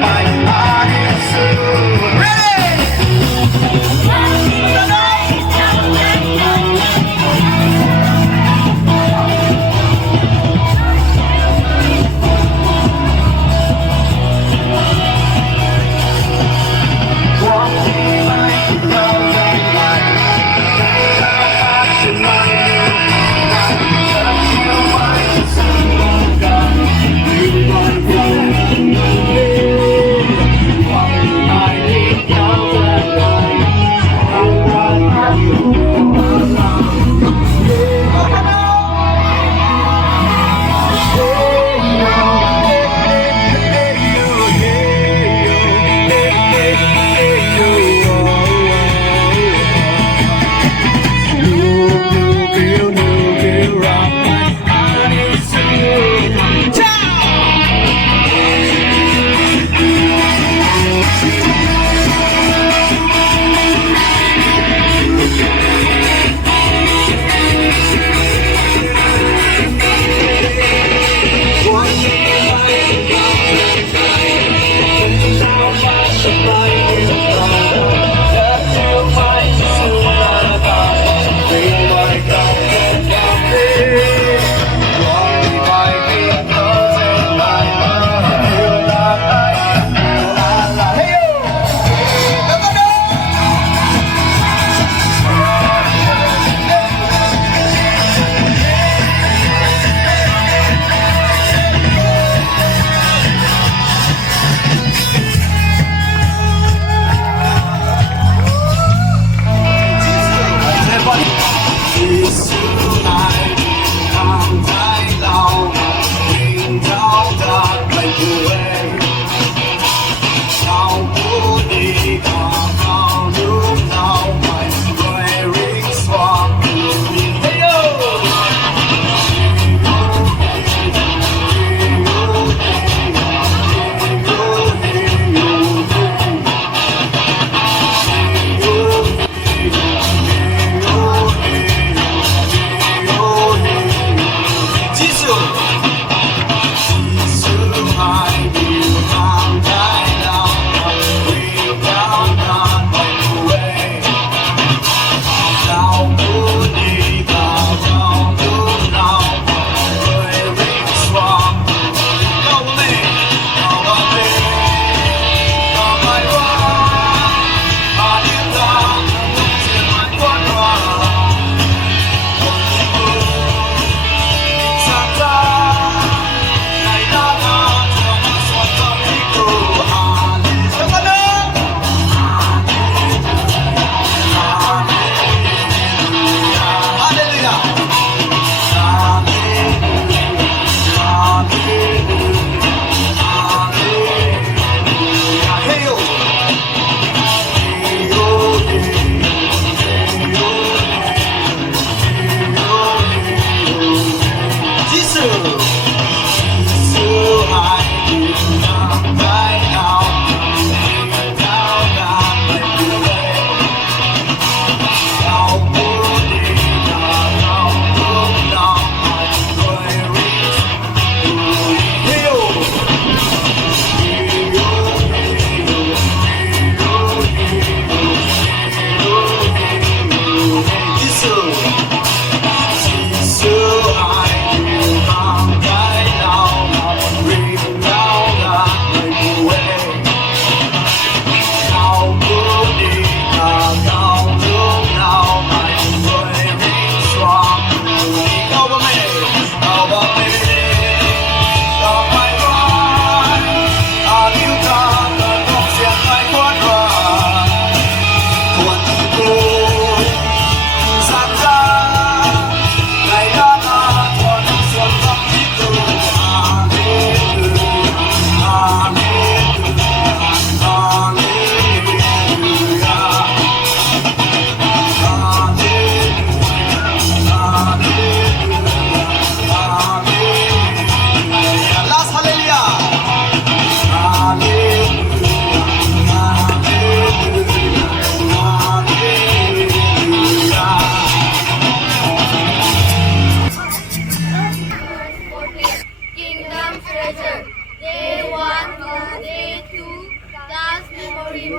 my heart is soon. Ready?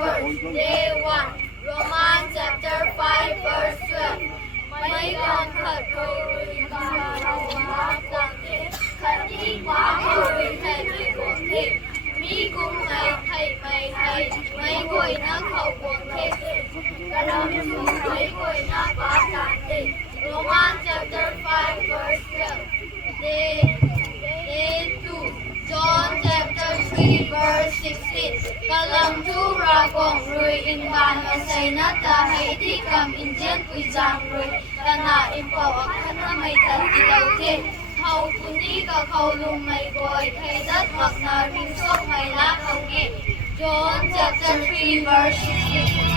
verse. Day 1. Romans chapter 5 verse 12. ไม่ก่อนขัดเขาริบาเรามาตั้งเทคดีความเขาริแทนไม่กวงเทมีกุ้งในไทยไม่กวยนักเขากวงเทกระดมสูงไม่กวยนักปาตันเท Romans chapter 5 verse 12. Day 2. John chapter 3 verse 16. กำลังทุรากงรุยอินบานมาใส่นัตตาให้ที่กำอินเจนกุยจางรุยตนาอินเป่าอักขณะไม่ทันที่เราเทเขาคุณนี้ก็เขาลุงไม่บ่อยไทยดัดมักนาริมซอกไม่ละเขาเก John chapter 3 verse 16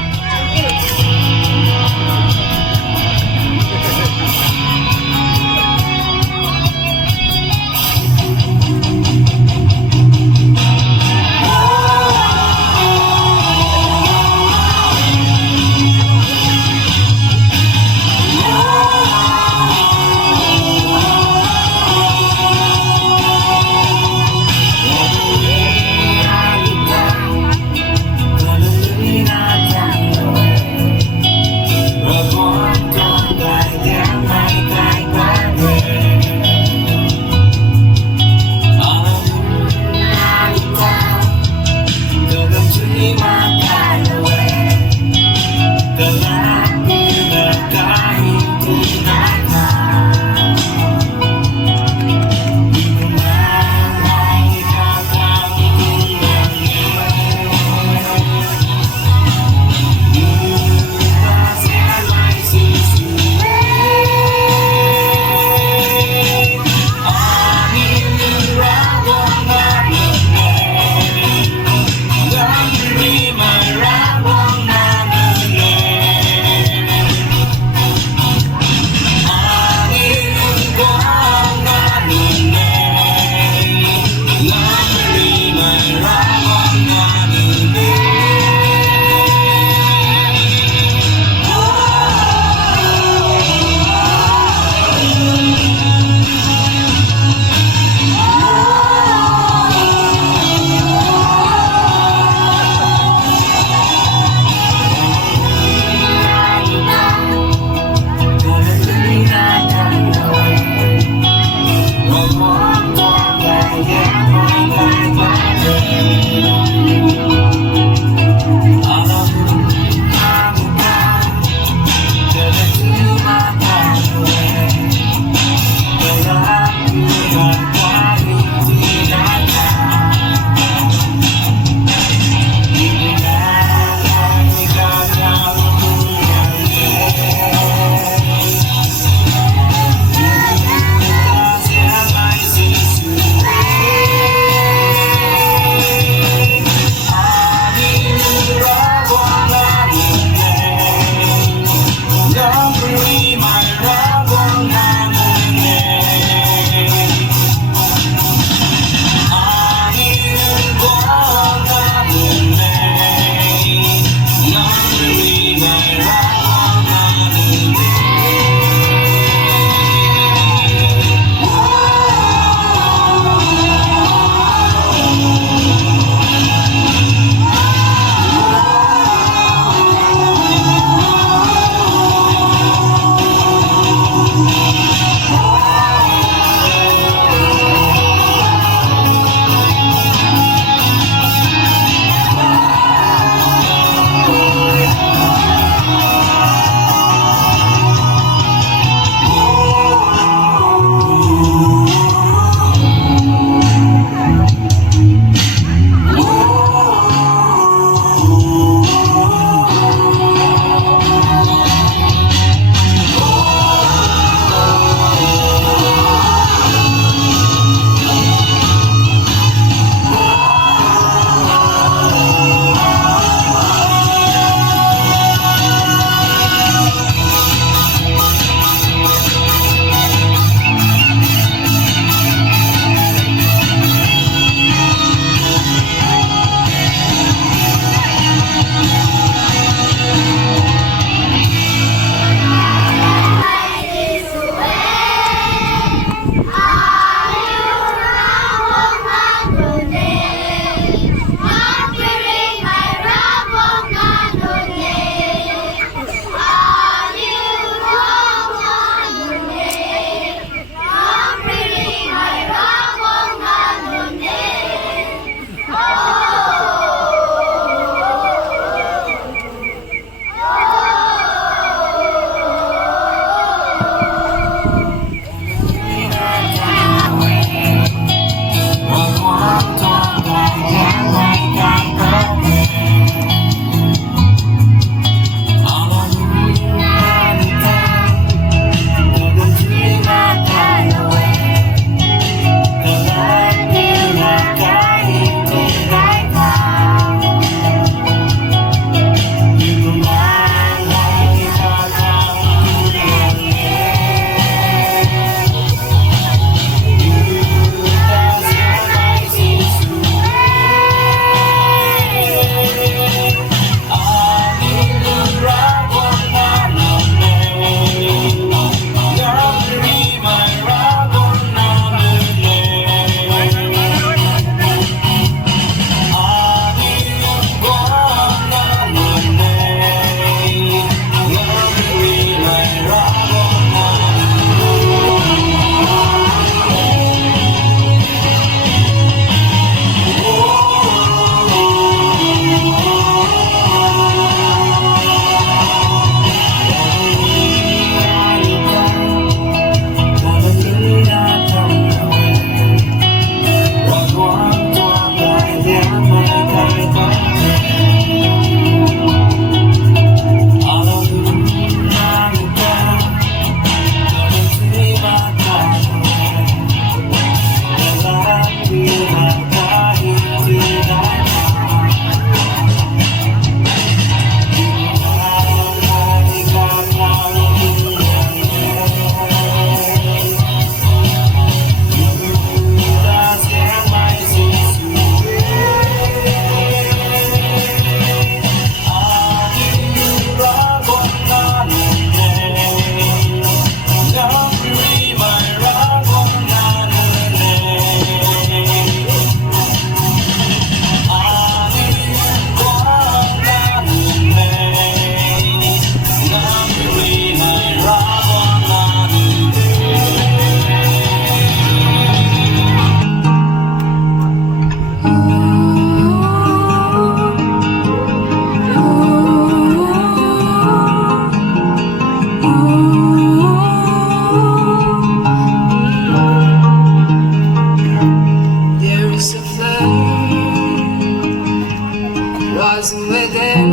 wasn't with him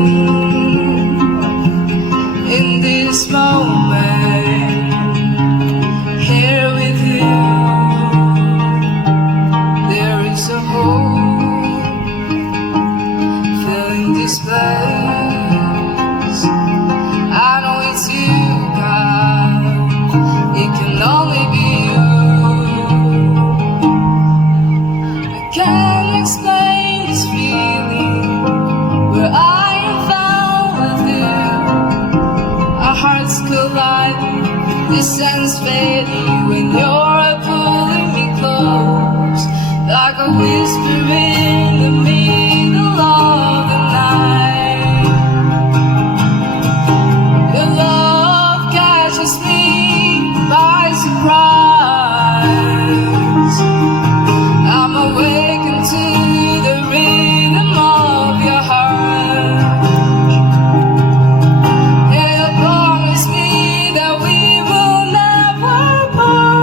in this moment. Here with you, there is a hope filling this place. I know it's you, God. It can only be you. I can't explain this feeling where I am found with you. Our hearts colliding, distance fading when you're pulling me close, like a whisper in the middle of the night. Your love catches me by surprise. I'm awakened to the rhythm of your heart. And you promise me that we will never part.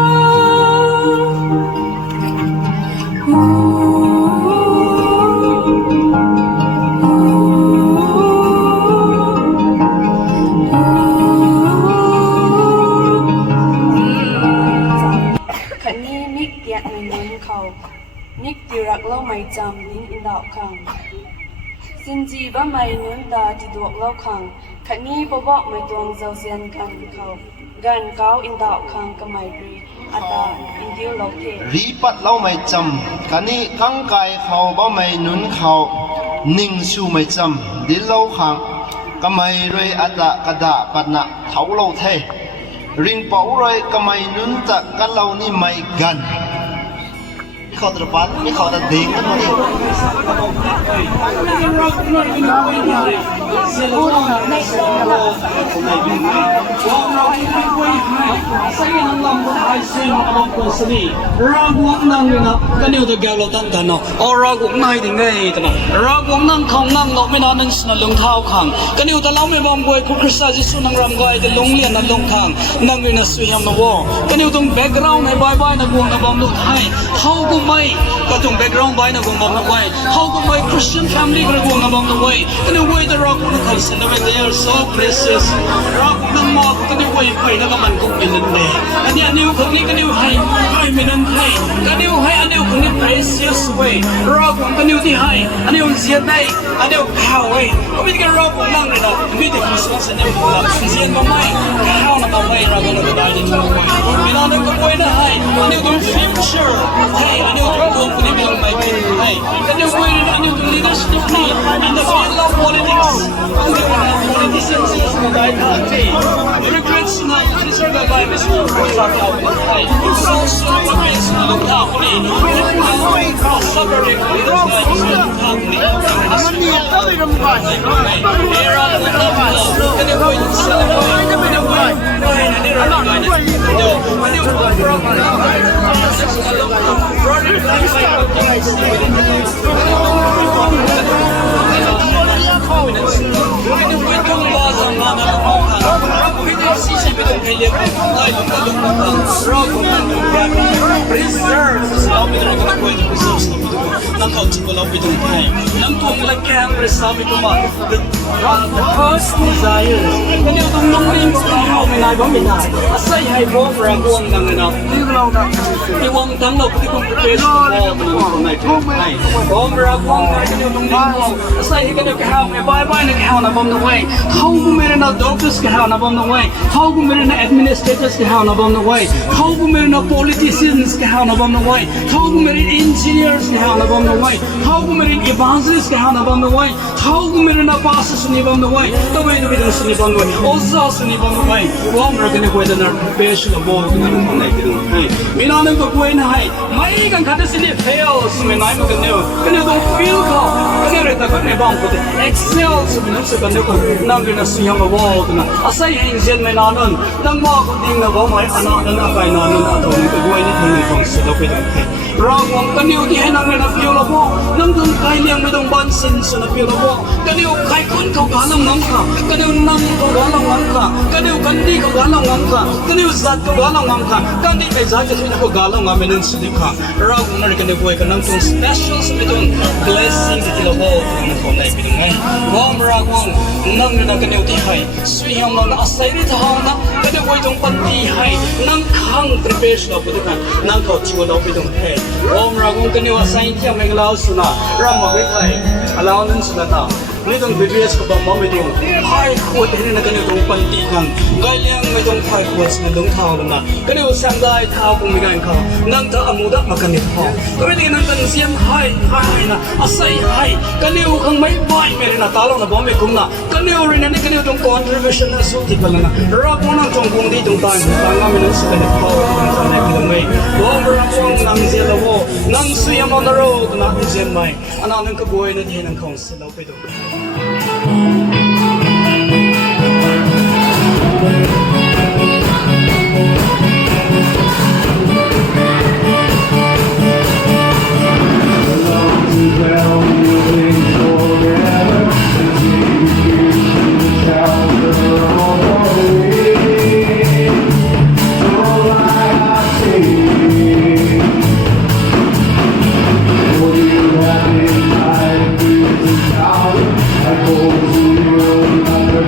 Khẩn nhi nick tiệt mình muốn khẩu nick tiêu rạc lâu mày chăm đến in đạo khẳng xin gì ba mày nướng ta thì duộc lâu khẳng khẩn nhi bố bọ mày tuồng dầu xiên gần khẩu gần cáo in đạo khẳng cả mày rì ta in tiêu lâu thế รีปัดเล่าไม่จำกันนี้ข้างกายเขาบ่ไม่หนุนเขานิ่งสู้ไม่จำดินเล่าขังก็ไม่รวยอัตะกระดาปัดนะเท้าเล่าเทริงเป่ารวยก็ไม่หนุนตะกันเล่านี่ไม่กันเขาตระปันไม่เขาตะเด้งกันนี่ Ragwang nang na kaniu to galo tan tan no or ragwang nai ding nei tan ragwang nang khong nang lo me na nan sna lung thau khang kaniu ta lau me bom goi ku krista jisu nang ram gai de long lian na long thang nang ri na su yam no wo kaniu tung background nei bye bye na guang na bom lu thai how ku mai ka tung background bai na guang bom na wai how ku mai Christian family ka guang na bom na wai kaniu wai the rock na khal sen na they are so precious rock nang mo kaniu wai pai na ka man ku pin ne ani ani ku ni kaniu hai hai me nan hai kaniu hai ani ku ni precious way rock kaniu ti hai ani un sian nei ani how way o mi ka rock nang ne na mi ti Christmas ne ko la sian ma mai how na ba mai rock na ba ni no way mi na nang ko wai na hai ani ku future hai ani ku ko ku ni mi mai kin hai kaniu wai na ani ku leadership ni in the field of politics ani ku na politicians na dai na ti regrets na officer da bai mis ko sa ka hai so so regrets na lo ka ni suffering with the company ani ta ri ram ba era the love can you go and celebrate the way ani ra na ni ani nang kau cuba lau bidung hai nang tuang lagi bersama kuma the first desire kini untuk nongling kau menai bom menai asai hai bom raguang nang na di wang tang lo di kum pes bom menai hai bom raguang kini untuk nongling asai kini kau me bye bye na kau na bom na way kau ku mere na doctors kau na bom na way kau ku mere na administrators kau na bom na way kau ku mere na politicians kau na bom na way kau ku mere engineers kau na bom way how come in evangelists ka na bang the way how come in na pastors ni bang the way the way the bidang ni bang the way ozas ni bang the way wang ra kan ko na profession of all ni mo na ki hai mina nang ko ko na hai mai kan kha sin ni fails me nai mo kan ne don't feel ka kan re ta kan ne bang ko excel so ni se kan ko nang na si yang wall na asai hin jen me na nan nang mo ko ding na ba mai ana na kai na nan to ni ko ni ni ko se do pe rong wang kan ni hai nang na feel lo nang dun kai liang me dong ban sin so na feel lo kan ni kai kun ko ga lang nang ka kan ni nang ko ga lang nang ka kan ni kan di ko ga lang nang ka kan ni zat ko ga lang nang ka kan di kai zat ko ga lang nang me nen si ka rong na kan ni ko ka nang tong special so me dong blessing ti lo bo ni ko nai bi ngai ากวงนังนะกันเดียวที่ให้สุยามเราอาศัยในทางนะกันเดียวไว้ตรงปันตีให้นังขัง prepare เราไปตรงนั้นนังเขาจีวเราไปตรงให้โอมรากงกันเดียวอาศัยที่ไม่กล่าวสุนะรำมาไว้ไทยลาวนั้นสุดนะนี่ต้อง BBS กับบ้าไม่ตรงไพ่ขวดเห็นนะกันเดียวตรงปันตีกันไกลเลี้ยงไม่ตรงไพ่ขวดนะตรงเท้าแล้วนะกันเดียวสั่งได้เท้าคงไม่กันเขานังจะอามุดมากันเดียวพอก็ไม่ได้นังกันเสียมให้นะอาศัยให้กันเดียวคงไม่ไหวไม่ได้นะตาลงนะบ้าไม่คุ้มนะกันเดียวเรียนนี่กันเดียวตรง contribution นะสุดที่กันนะรักมันตรงคงดีตรงตายตางาไม่นั้นสุดเลยพอตรงนั้นคือไม่ว่ารักมันนังเสียแล้วว่านังสุยามอนเราตรงนั้นเสียไม่อันนั้นก็บ่อยนะที่นังคงเสียแล้วไปตรง I go to the world, I'm the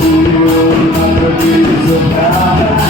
He will never be so bad.